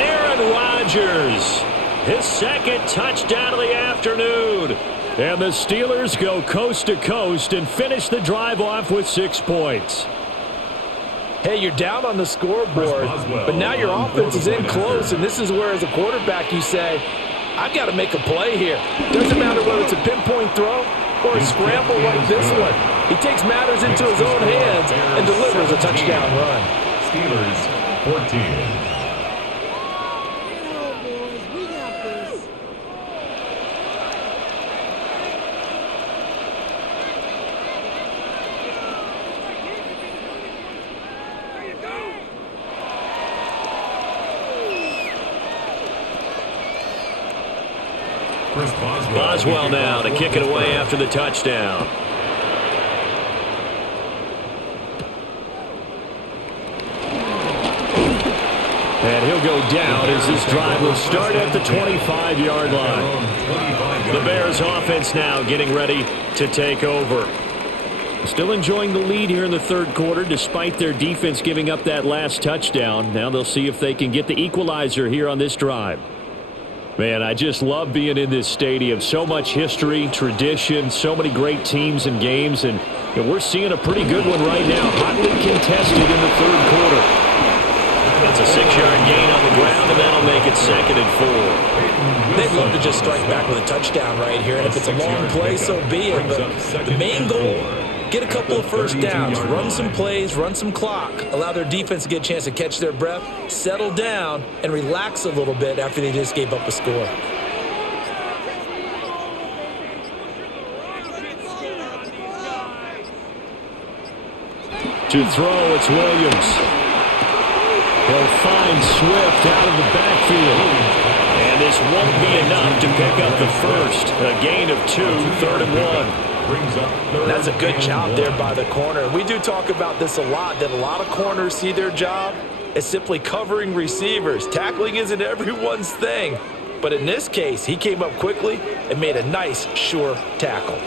Aaron Rodgers, his 2nd touchdown of the afternoon. And the Steelers go coast to coast and finish the drive off with 6 points. Hey, you're down on the scoreboard, but now your offense is in close, and this is where, as a quarterback, you say, I've got to make a play here. Doesn't matter whether it's a pinpoint throw or a scramble like this one. He takes matters into his own hands and delivers a touchdown run. Steelers 14. Boswell now to kick it away after the touchdown. And he'll go down as this drive will start at the 25-yard line. The Bears offense now getting ready to take over. Still enjoying the lead here in the third quarter despite their defense giving up that last touchdown. Now they'll see if they can get the equalizer here on this drive. Man, I just love being in this stadium. So much history, tradition, so many great teams and games, and we're seeing a pretty good one right now, hotly contested in the third quarter. That's a 6-yard gain on the ground, and that'll make it 2nd and 4. They'd love to just strike back with a touchdown right here, and if it's a long play, so be it. But the main goal, get a couple of first downs, run some plays, run some clock, allow their defense to get a chance to catch their breath, settle down, and relax a little bit after they just gave up a score. To throw, it's Williams. He'll find Swift out of the backfield. And this won't be enough to pick up the first. A gain of 2, 3rd and 1. That's a good job there by the corner. We do talk about this a lot, that a lot of corners see their job as simply covering receivers. Tackling isn't everyone's thing. But in this case, he came up quickly and made a nice, sure tackle.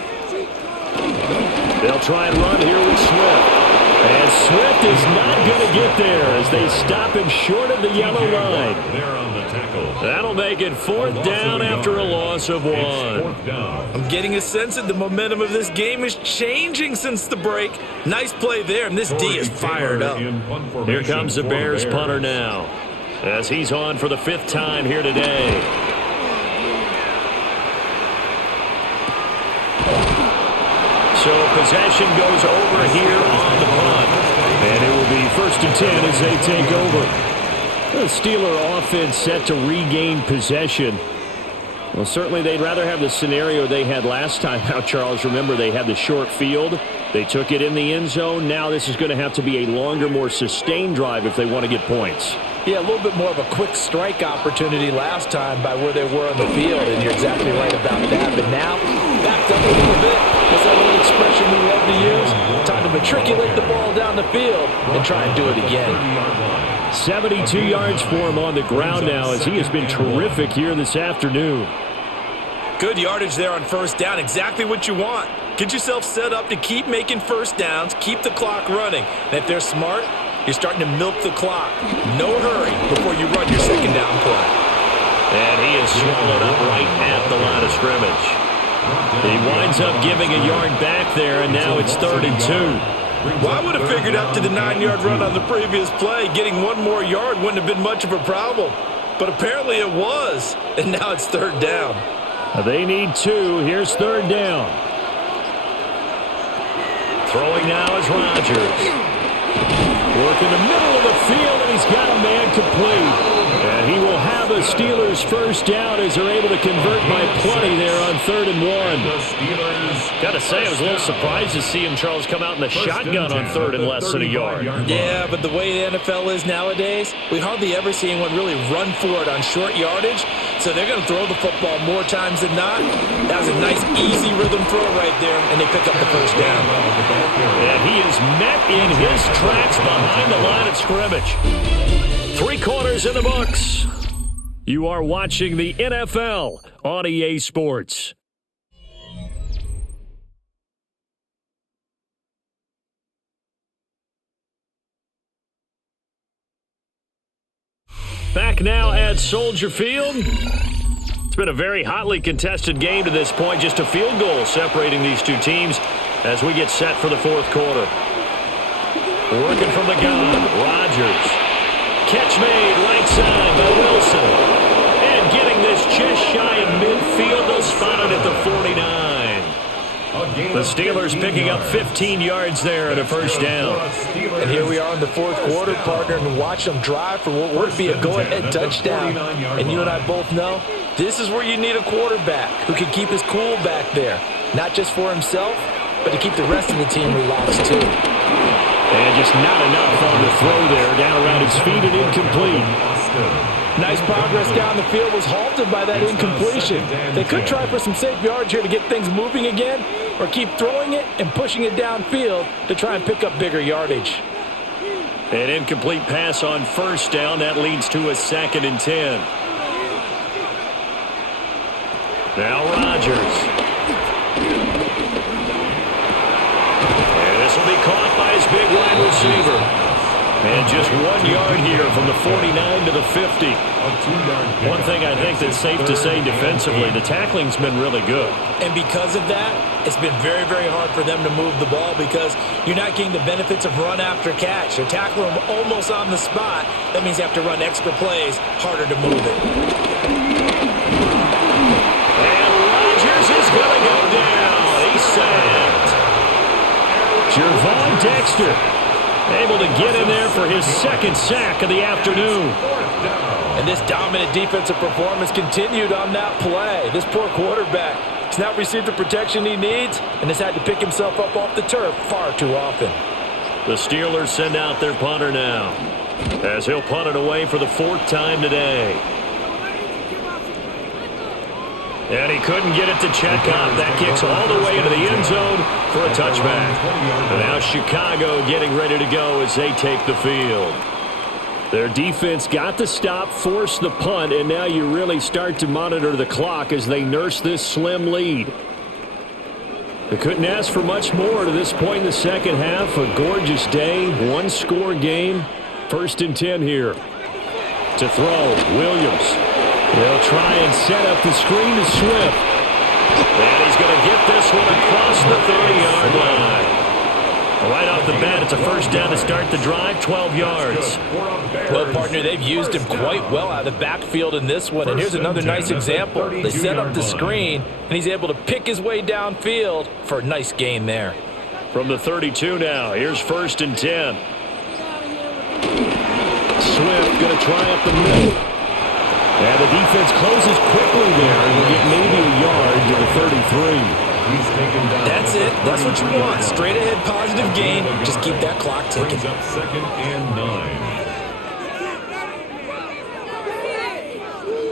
They'll try and run here with Swift. And Swift is not going to get there as they stop him short of the yellow line. That'll make it 4th down after a loss of 1. I'm getting a sense that the momentum of this game is changing since the break. Nice play there, and this D is fired up. Here comes the Bears punter now as he's on for the 5th time here today. So possession goes over here on the punt. And it will be 1st and 10 as they take over. The Steeler offense set to regain possession. Well, certainly they'd rather have the scenario they had last time. Now, Charles, remember they had the short field. They took it in the end zone. Now this is going to have to be a longer, more sustained drive if they want to get points. Yeah, a little bit more of a quick strike opportunity last time by where they were on the field, and you're exactly right about that. But now, backed up a little bit. That's that old expression we love to use. Time to matriculate the ball down the field and try and do it again. 72 yards for him on the ground now as he has been terrific here this afternoon. Good yardage there on 1st down. Exactly what you want. Get yourself set up to keep making 1st downs, keep the clock running. And if they're smart, you're starting to milk the clock. No hurry before you run your 2nd down play. And he is swallowed up right at the line of scrimmage. He winds up giving a yard back there, and now it's 3rd and 2. Well, I would have figured after the 9-yard run on the previous play, getting 1 more yard wouldn't have been much of a problem. But apparently it was, and now it's 3rd down. They need 2. Here's 3rd down. Throwing now is Rodgers. Working the middle of the field, and he's got a man complete. And he will have a Steelers 1st down as they're able to convert by plenty there on 3rd and 1. Got to say, I was a little surprised to see him, Charles, come out in the shotgun on 3rd and less than a yard. Yeah, but the way the NFL is nowadays, we hardly ever see anyone really run for it on short yardage. So they're going to throw the football more times than not. That was a nice, easy rhythm throw right there, and they pick up the 1st down. And he is met in his tracks behind the line of scrimmage. 3 quarters in the books. You are watching the NFL on EA Sports. Back now at Soldier Field. It's been a very hotly contested game to this point. Just a field goal separating these two teams as we get set for the 4th quarter. Working from the gun, Rodgers. Catch made right side by Wilson. And getting this just shy of midfield, they'll spot it at the 49. The Steelers picking up 15 yards there at a first down. And here we are in the fourth quarter, partner, and watch them drive for what would be a go-ahead touchdown. And you and I both know this is where you need a quarterback who can keep his cool back there. Not just for himself, but to keep the rest of the team relaxed too. And just not enough on the throw there. Down around his feet and incomplete. Nice progress down the field was halted by that incompletion. They could try for some safe yards here to get things moving again, or keep throwing it and pushing it downfield to try and pick up bigger yardage. An incomplete pass on first down. That leads to a 2nd and 10. Now Rodgers. And this will be caught by his big wide receiver. And just 1 yard here from the 49 to the 50. One thing I think that's safe to say defensively, the tackling's been really good. And because of that, it's been very, very hard for them to move the ball because you're not getting the benefits of run after catch. They're tackling them almost on the spot. That means you have to run extra plays, harder to move it. And Rodgers is going to go down. He's sacked. Jervon Dexter able to get in there for his 2nd sack of the afternoon. And this dominant defensive performance continued on that play. This poor quarterback has not received the protection he needs and has had to pick himself up off the turf far too often. The Steelers send out their punter now, as he'll punt it away for the 4th time today. And he couldn't get it to check out. That kicks all the way into the end zone for a touchback. And now Chicago getting ready to go as they take the field. Their defense got the stop, forced the punt, and now you really start to monitor the clock as they nurse this slim lead. They couldn't ask for much more to this point in the second half. A gorgeous day, 1-score game. 1st and 10 here. To throw, Williams. They'll try and set up the screen to Swift. And he's going to get this one across the 30-yard line. Right off the bat, it's a first down to start the drive, 12 yards. Well, partner, they've used him quite well out of the backfield in this one. And here's another nice example. They set up the screen, and he's able to pick his way downfield for a nice gain there. From the 32 now, here's 1st and 10. Swift going to try up the middle. And the defense closes quickly there and will get maybe a yard to the 33. That's it. That's what you want. Straight ahead positive gain. Just keep that clock ticking. Brings up 2nd and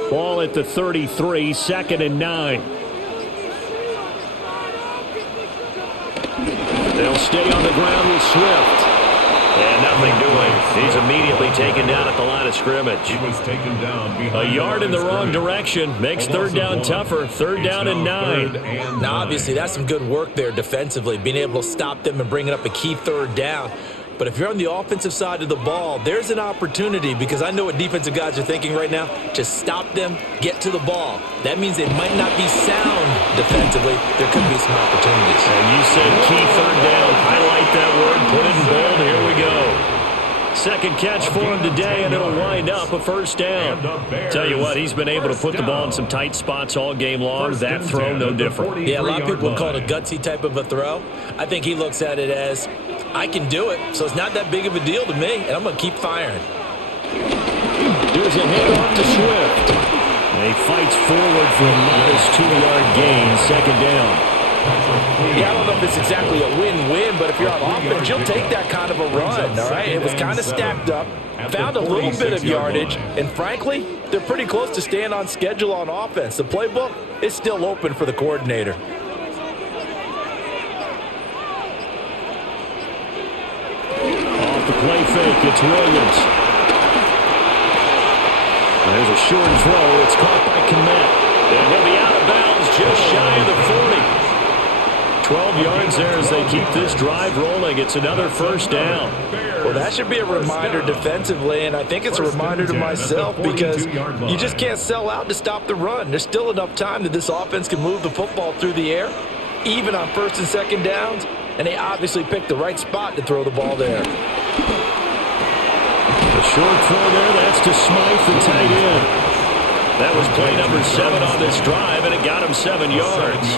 9. Ball at the 33, 2nd and 9. They'll stay on the ground with Swift. And nothing doing. He's immediately taken down at the line of scrimmage. He was taken down a yard in the wrong direction. Makes 3rd down tougher. 3rd down and 9. Now, obviously, that's some good work there defensively, being able to stop them and bringing up a key 3rd down. But if you're on the offensive side of the ball, there's an opportunity because I know what defensive guys are thinking right now. Just stop them, get to the ball. That means they might not be sound defensively. There could be some opportunities. And you said key 3rd down. Highlight that word. Put it in bold. Here we go. 2nd catch for him today, and it'll wind up a first down. Tell you what, he's been able to put the ball in some tight spots all game long. That throw, no different. Yeah, a lot of people would call it a gutsy type of a throw. I think he looks at it as, I can do it, so it's not that big of a deal to me, and I'm going to keep firing. Here's a handoff to Swift. And he fights forward for a modest 2-yard gain, 2nd down. Yeah, I don't know if it's exactly a win-win, but if you're on offense, you'll take that kind of a run, all right? It was kind of stacked up, found a little bit of yardage, and frankly, they're pretty close to staying on schedule on offense. The playbook is still open for the coordinator. Off the play fake, it's Williams. There's a short throw. It's caught by Kmet. And he'll be out of bounds just shy of the 40. 12 yards there as they keep this drive rolling. It's another first down. Well, that should be a reminder defensively, and I think it's a reminder to myself because you just can't sell out to stop the run. There's still enough time that this offense can move the football through the air, even on 1st and 2nd downs, and they obviously picked the right spot to throw the ball there. The short throw there, that's to Smythe, the tight end. That was play number 7 on this drive, and it got him 7 yards.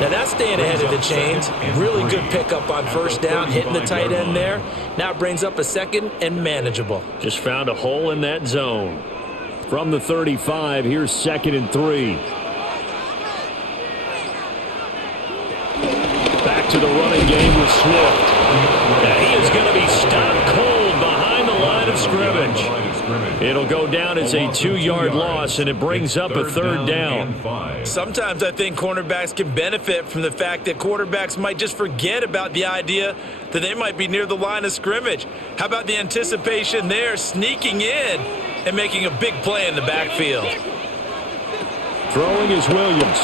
Now that's staying ahead of the chains. Really good pickup on first down, hitting the tight end there. Now it brings up a second and manageable. Just found a hole in that zone. From the 35, here's 2nd and 3. Back to the running game with Swift. Now he is going to be stopped cold behind the line of scrimmage. It'll go down as a 2-yard loss, and it brings up a 3rd down. Sometimes I think cornerbacks can benefit from the fact that quarterbacks might just forget about the idea that they might be near the line of scrimmage. How about the anticipation there, sneaking in and making a big play in the backfield? Throwing is Williams.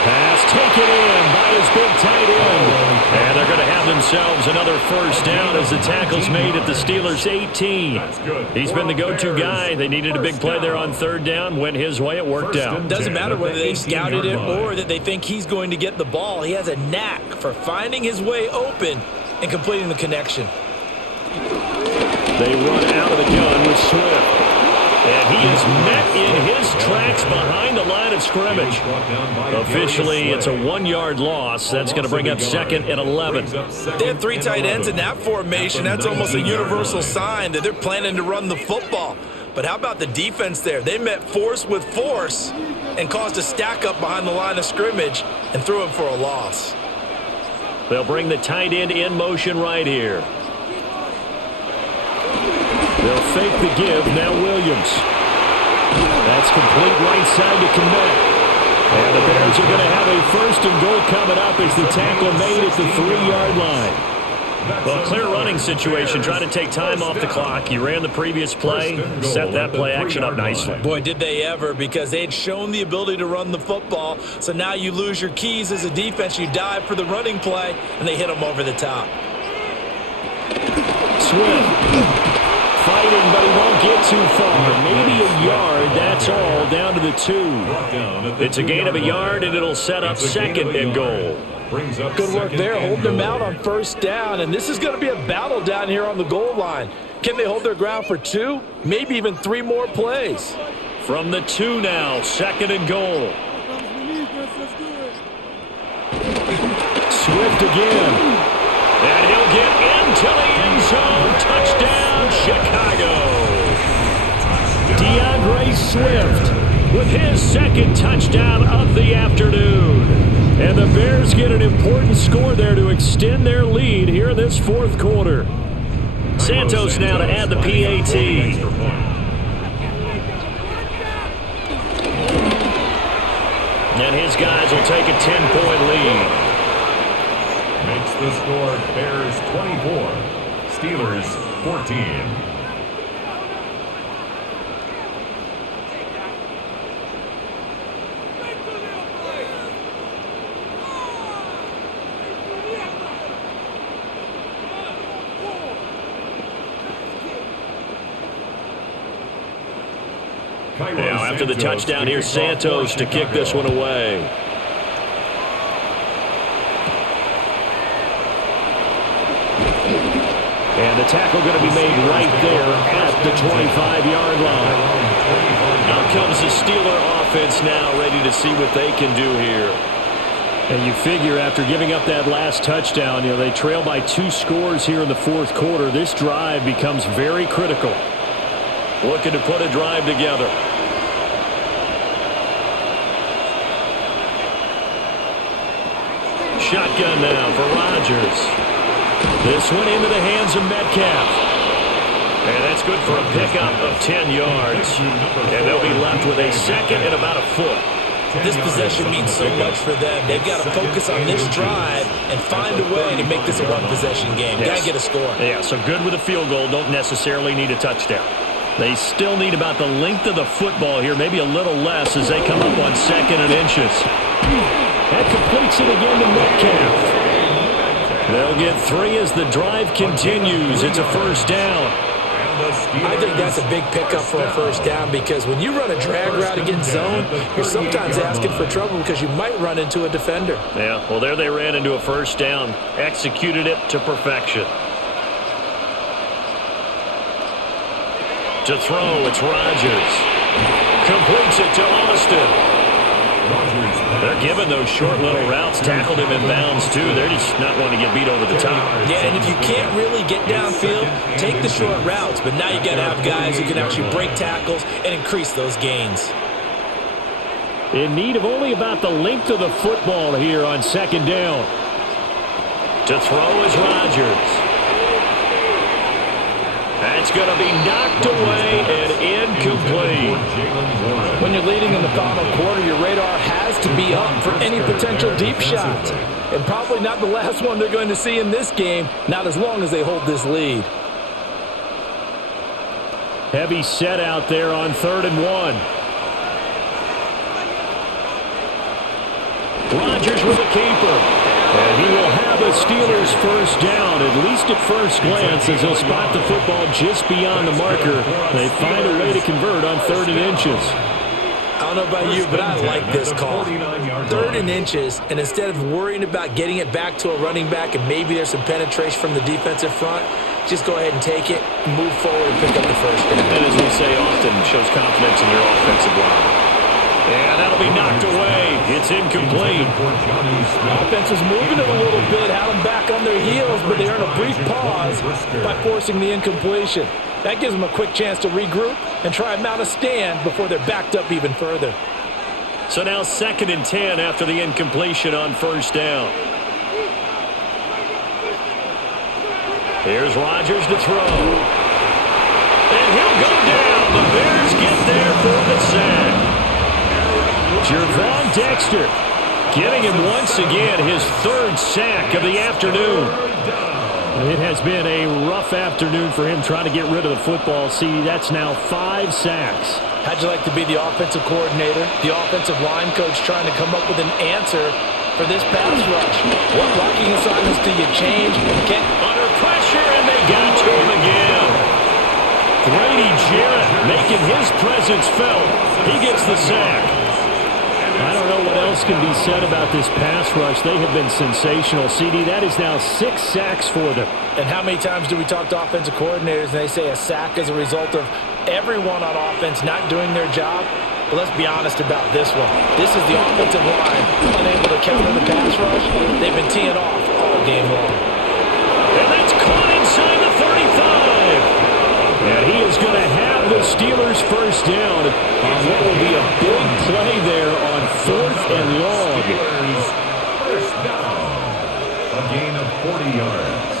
Pass taken in by his big tight end. And they're going to have themselves another first down as the tackle's made at the Steelers' 18. He's been the go-to guy. They needed a big play there on 3rd down. Went his way. It worked out. Doesn't matter whether they scouted it or that they think he's going to get the ball. He has a knack for finding his way open and completing the connection. They run out of the gun with Swift. And he is met in his tracks behind the line of scrimmage. Officially, it's a 1-yard loss. That's going to bring up 2nd and 11. They have 3 tight ends in that formation. That's almost a universal sign that they're planning to run the football. But how about the defense there? They met force with force and caused a stack up behind the line of scrimmage and threw him for a loss. They'll bring the tight end in motion right here. They'll fake the give. Now Williams. That's complete right side to Kmet. And the Bears are going to have a 1st and goal coming up as the tackle made at the 3-yard line. Well, clear running situation. Trying to take time off the clock. He ran the previous play, set that play action up nicely. Boy, did they ever, because they had shown the ability to run the football. So now you lose your keys as a defense. You dive for the running play, and they hit them over the top. Swift. Fighting, but he won't get too far. Maybe a yard, that's all, down to the 2. It's a gain of a yard, and it'll set up 2nd and goal. Good work there, holding them out on first down, and this is going to be a battle down here on the goal line. Can they hold their ground for 2, maybe even 3 more plays? From the 2 now, 2nd and goal. Swift again. And he'll get into the end zone. Touchdown, Chicago. DeAndre Swift with his 2nd touchdown of the afternoon. And the Bears get an important score there to extend their lead here in this 4th quarter. Santos now to add the PAT. And his guys will take a 10-point lead. Makes the score Bears 24, Steelers 14. Now after the touchdown, here's Santos to kick this one away. And the tackle going to be made right there at the 25-yard line. Out comes the Steeler offense now, ready to see what they can do here. And you figure after giving up that last touchdown, they trail by 2 scores here in the 4th quarter. This drive becomes very critical. Looking to put a drive together. Shotgun now for Rodgers. This one into the hands of Metcalf. And that's good for a pickup of 10 yards. And they'll be left with a 2nd and about a foot. This possession means so much for them. They've got to focus on this drive and find a way to make this a one-possession game. Got to get a score. Yeah, so good with a field goal. Don't necessarily need a touchdown. They still need about the length of the football here, maybe a little less as they come up on 2nd and inches. That completes it again to Metcalf. They'll get 3 as the drive continues. It's a first down. I think that's a big pickup for a first down because when you run a drag route against zone, you're sometimes asking for trouble because you might run into a defender. Yeah, well, there they ran into a first down. Executed it to perfection. To throw, it's Rodgers. Completes it to Austin. They're giving those short little routes. Tackled him in bounds, too. They're just not wanting to get beat over the top. Yeah, and if you can't really get downfield, take the short routes. But now you got to have guys who can actually break tackles and increase those gains. In need of only about the length of the football here on second down. To throw is Rodgers. That's going to be knocked away and incomplete. When you're leading in the final quarter, your radar has to be up for any potential deep shots. And probably not the last one they're going to see in this game, not as long as they hold this lead. Heavy set out there on 3rd and 1. Rodgers with a keeper. And he will have a Steelers first down, at least at first glance, as he'll spot the football just beyond the marker. They find a way to convert on 3rd and inches. I don't know about you, but I like this call. 3rd and inches, and instead of worrying about getting it back to a running back and maybe there's some penetration from the defensive front, just go ahead and take it, move forward, and pick up the first down. And as we say often, shows confidence in your offensive line. And that'll be knocked away. It's incomplete. Offense was moving it a little bit, had them back on their heels, but they earn a brief pause by forcing the incompletion. That gives them a quick chance to regroup and try and mount a stand before they're backed up even further. So now 2nd and 10 after the incompletion on first down. Here's Rodgers to throw. And he'll go down. The Bears get there for the sack. Gervon Dexter getting him once again his 3rd sack of the afternoon. It has been a rough afternoon for him trying to get rid of the football. See, that's now 5 sacks. How'd you like to be the offensive coordinator, the offensive line coach trying to come up with an answer for this pass rush? What blocking assignments do you change? Under pressure, and they got to him again. Grady Jarrett making his presence felt. He gets the sack. I don't know what else can be said about this pass rush. They have been sensational. CD, that is now 6 sacks for them. And how many times do we talk to offensive coordinators and they say a sack is a result of everyone on offense not doing their job? But let's be honest about this one. This is the offensive line unable to counter the pass rush. They've been teeing off all game long. And that's caught inside the 35. And he is going to have the Steelers first down on what will be a big play there on 4th and long. Steelers first down. A gain of 40 yards.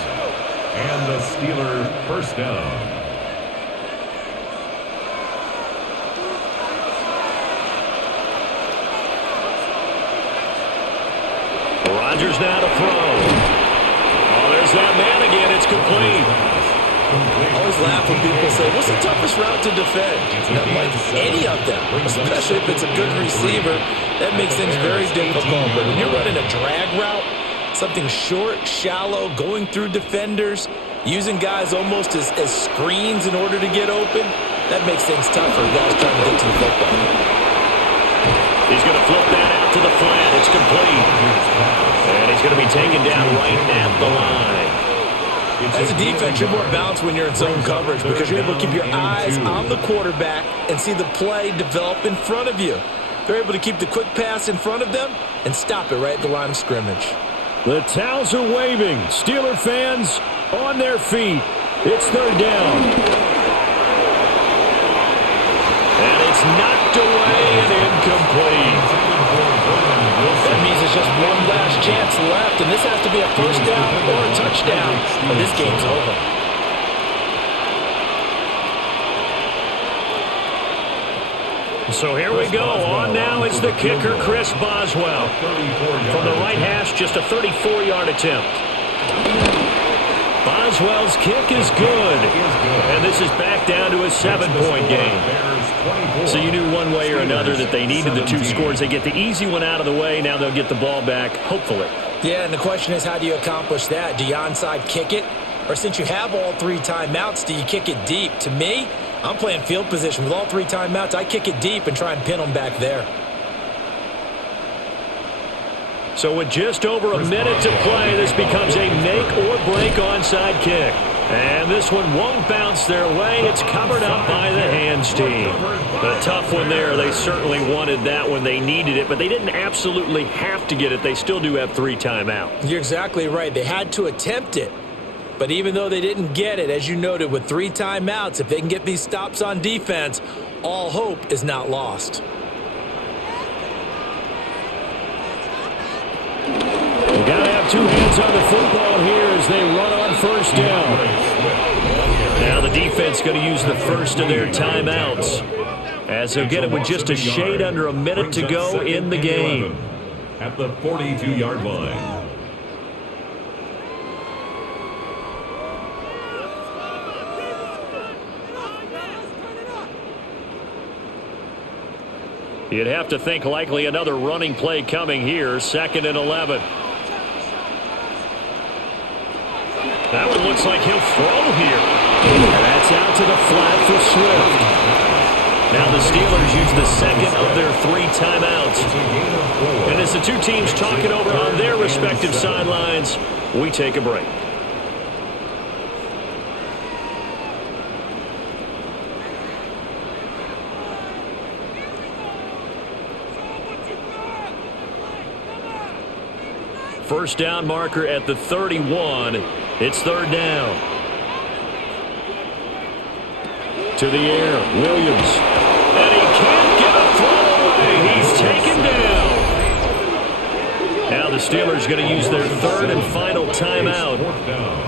And the Steelers first down. Rodgers now to throw. Oh, there's that man again. It's complete. I always laugh when people say, what's the toughest route to defend? Not like any of them, especially if it's a good receiver. That makes things very difficult. But when you're running a drag route, something short, shallow, going through defenders, using guys almost as screens in order to get open, that makes things tough for guys trying to get to the football. He's going to flip that out to the flat. It's complete. And he's going to be taken down right at the line. As a defense, you're more balanced when you're in zone coverage because you're able to keep your eyes on the quarterback and see the play develop in front of you. They're able to keep the quick pass in front of them and stop it right at the line of scrimmage. The towels are waving. Steeler fans on their feet. It's 3rd down. And it's knocked away and incomplete. That means it's just one last chance left, and this has to be a first down or a touchdown, or this game's over. So here we go. On now is the kicker, Chris Boswell. From the right hash, just a 34-yard attempt. Boswell's kick is good. And this is back down to a 7-point game. So you knew one way or another that they needed the 2 scores. They get the easy one out of the way. Now they'll get the ball back, hopefully. Yeah, and the question is, how do you accomplish that? Do you onside kick it? Or since you have all 3 timeouts, do you kick it deep? To me, I'm playing field position. With all 3 timeouts, I kick it deep and try and pin them back there. So with just over a minute to play, this becomes a make-or-break onside kick. And this one won't bounce their way. It's covered up by the hands team. A tough one there. They certainly wanted that when they needed it, but they didn't absolutely have to get it. They still do have 3 timeouts. You're exactly right. They had to attempt it. But even though they didn't get it, as you noted, with 3 timeouts, if they can get these stops on defense, all hope is not lost. You got to have 2 hands on the football here as they run on first down. Now the defense going to use the first of their timeouts, as they'll get it with just a shade under a minute to go in the game. At the 42-yard line. You'd have to think likely another running play coming here, 2nd and 11. That one looks like he'll throw here. And that's out to the flat for Swift. Now the Steelers use the second of their 3 timeouts. And as the 2 teams talk it over on their respective sidelines, we take a break. First down marker at the 31. It's 3rd down. To the air, Williams. And he can't get a throw away. He's taken down. Now the Steelers going to use their 3rd and final timeout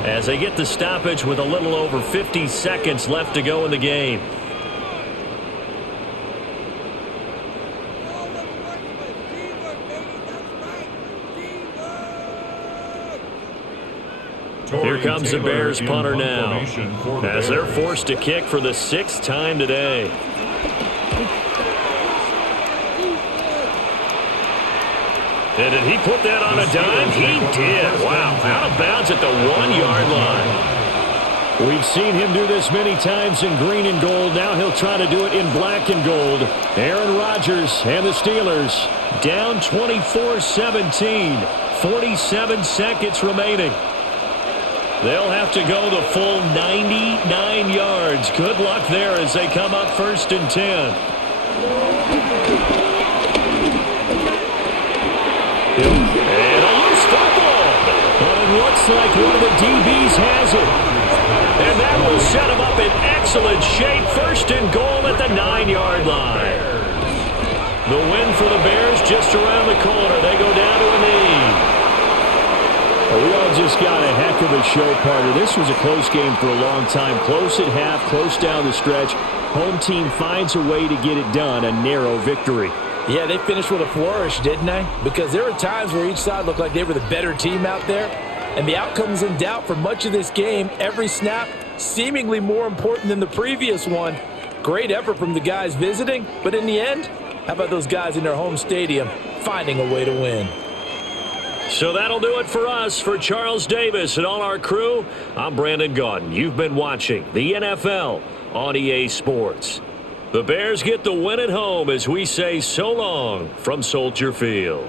as they get the stoppage with a little over 50 seconds left to go in the game. Here comes the Bears punter now, as they're forced to kick for the 6th time today. And did he put that on a dime? He did. Wow, out of bounds at the 1-yard line. We've seen him do this many times in green and gold. Now he'll try to do it in black and gold. Aaron Rodgers and the Steelers down 24-17. 47 seconds remaining. They'll have to go the full 99 yards. Good luck there as they come up 1st and 10. And a loose football. But it looks like one of the DBs has it. And that will set him up in excellent shape. 1st and goal at the 9-yard line. The win for the Bears just around the corner. They go down to a knee. We all just got a heck of a show, partner. This was a close game for a long time. Close at half, close down the stretch. Home team finds a way to get it done, a narrow victory. Yeah, they finished with a flourish, didn't they? Because there were times where each side looked like they were the better team out there. And the outcome was in doubt for much of this game. Every snap seemingly more important than the previous one. Great effort from the guys visiting. But in the end, how about those guys in their home stadium finding a way to win? So that'll do it for us. For Charles Davis and all our crew, I'm Brandon Gaudin. You've been watching the NFL on EA Sports. The Bears get the win at home as we say so long from Soldier Field.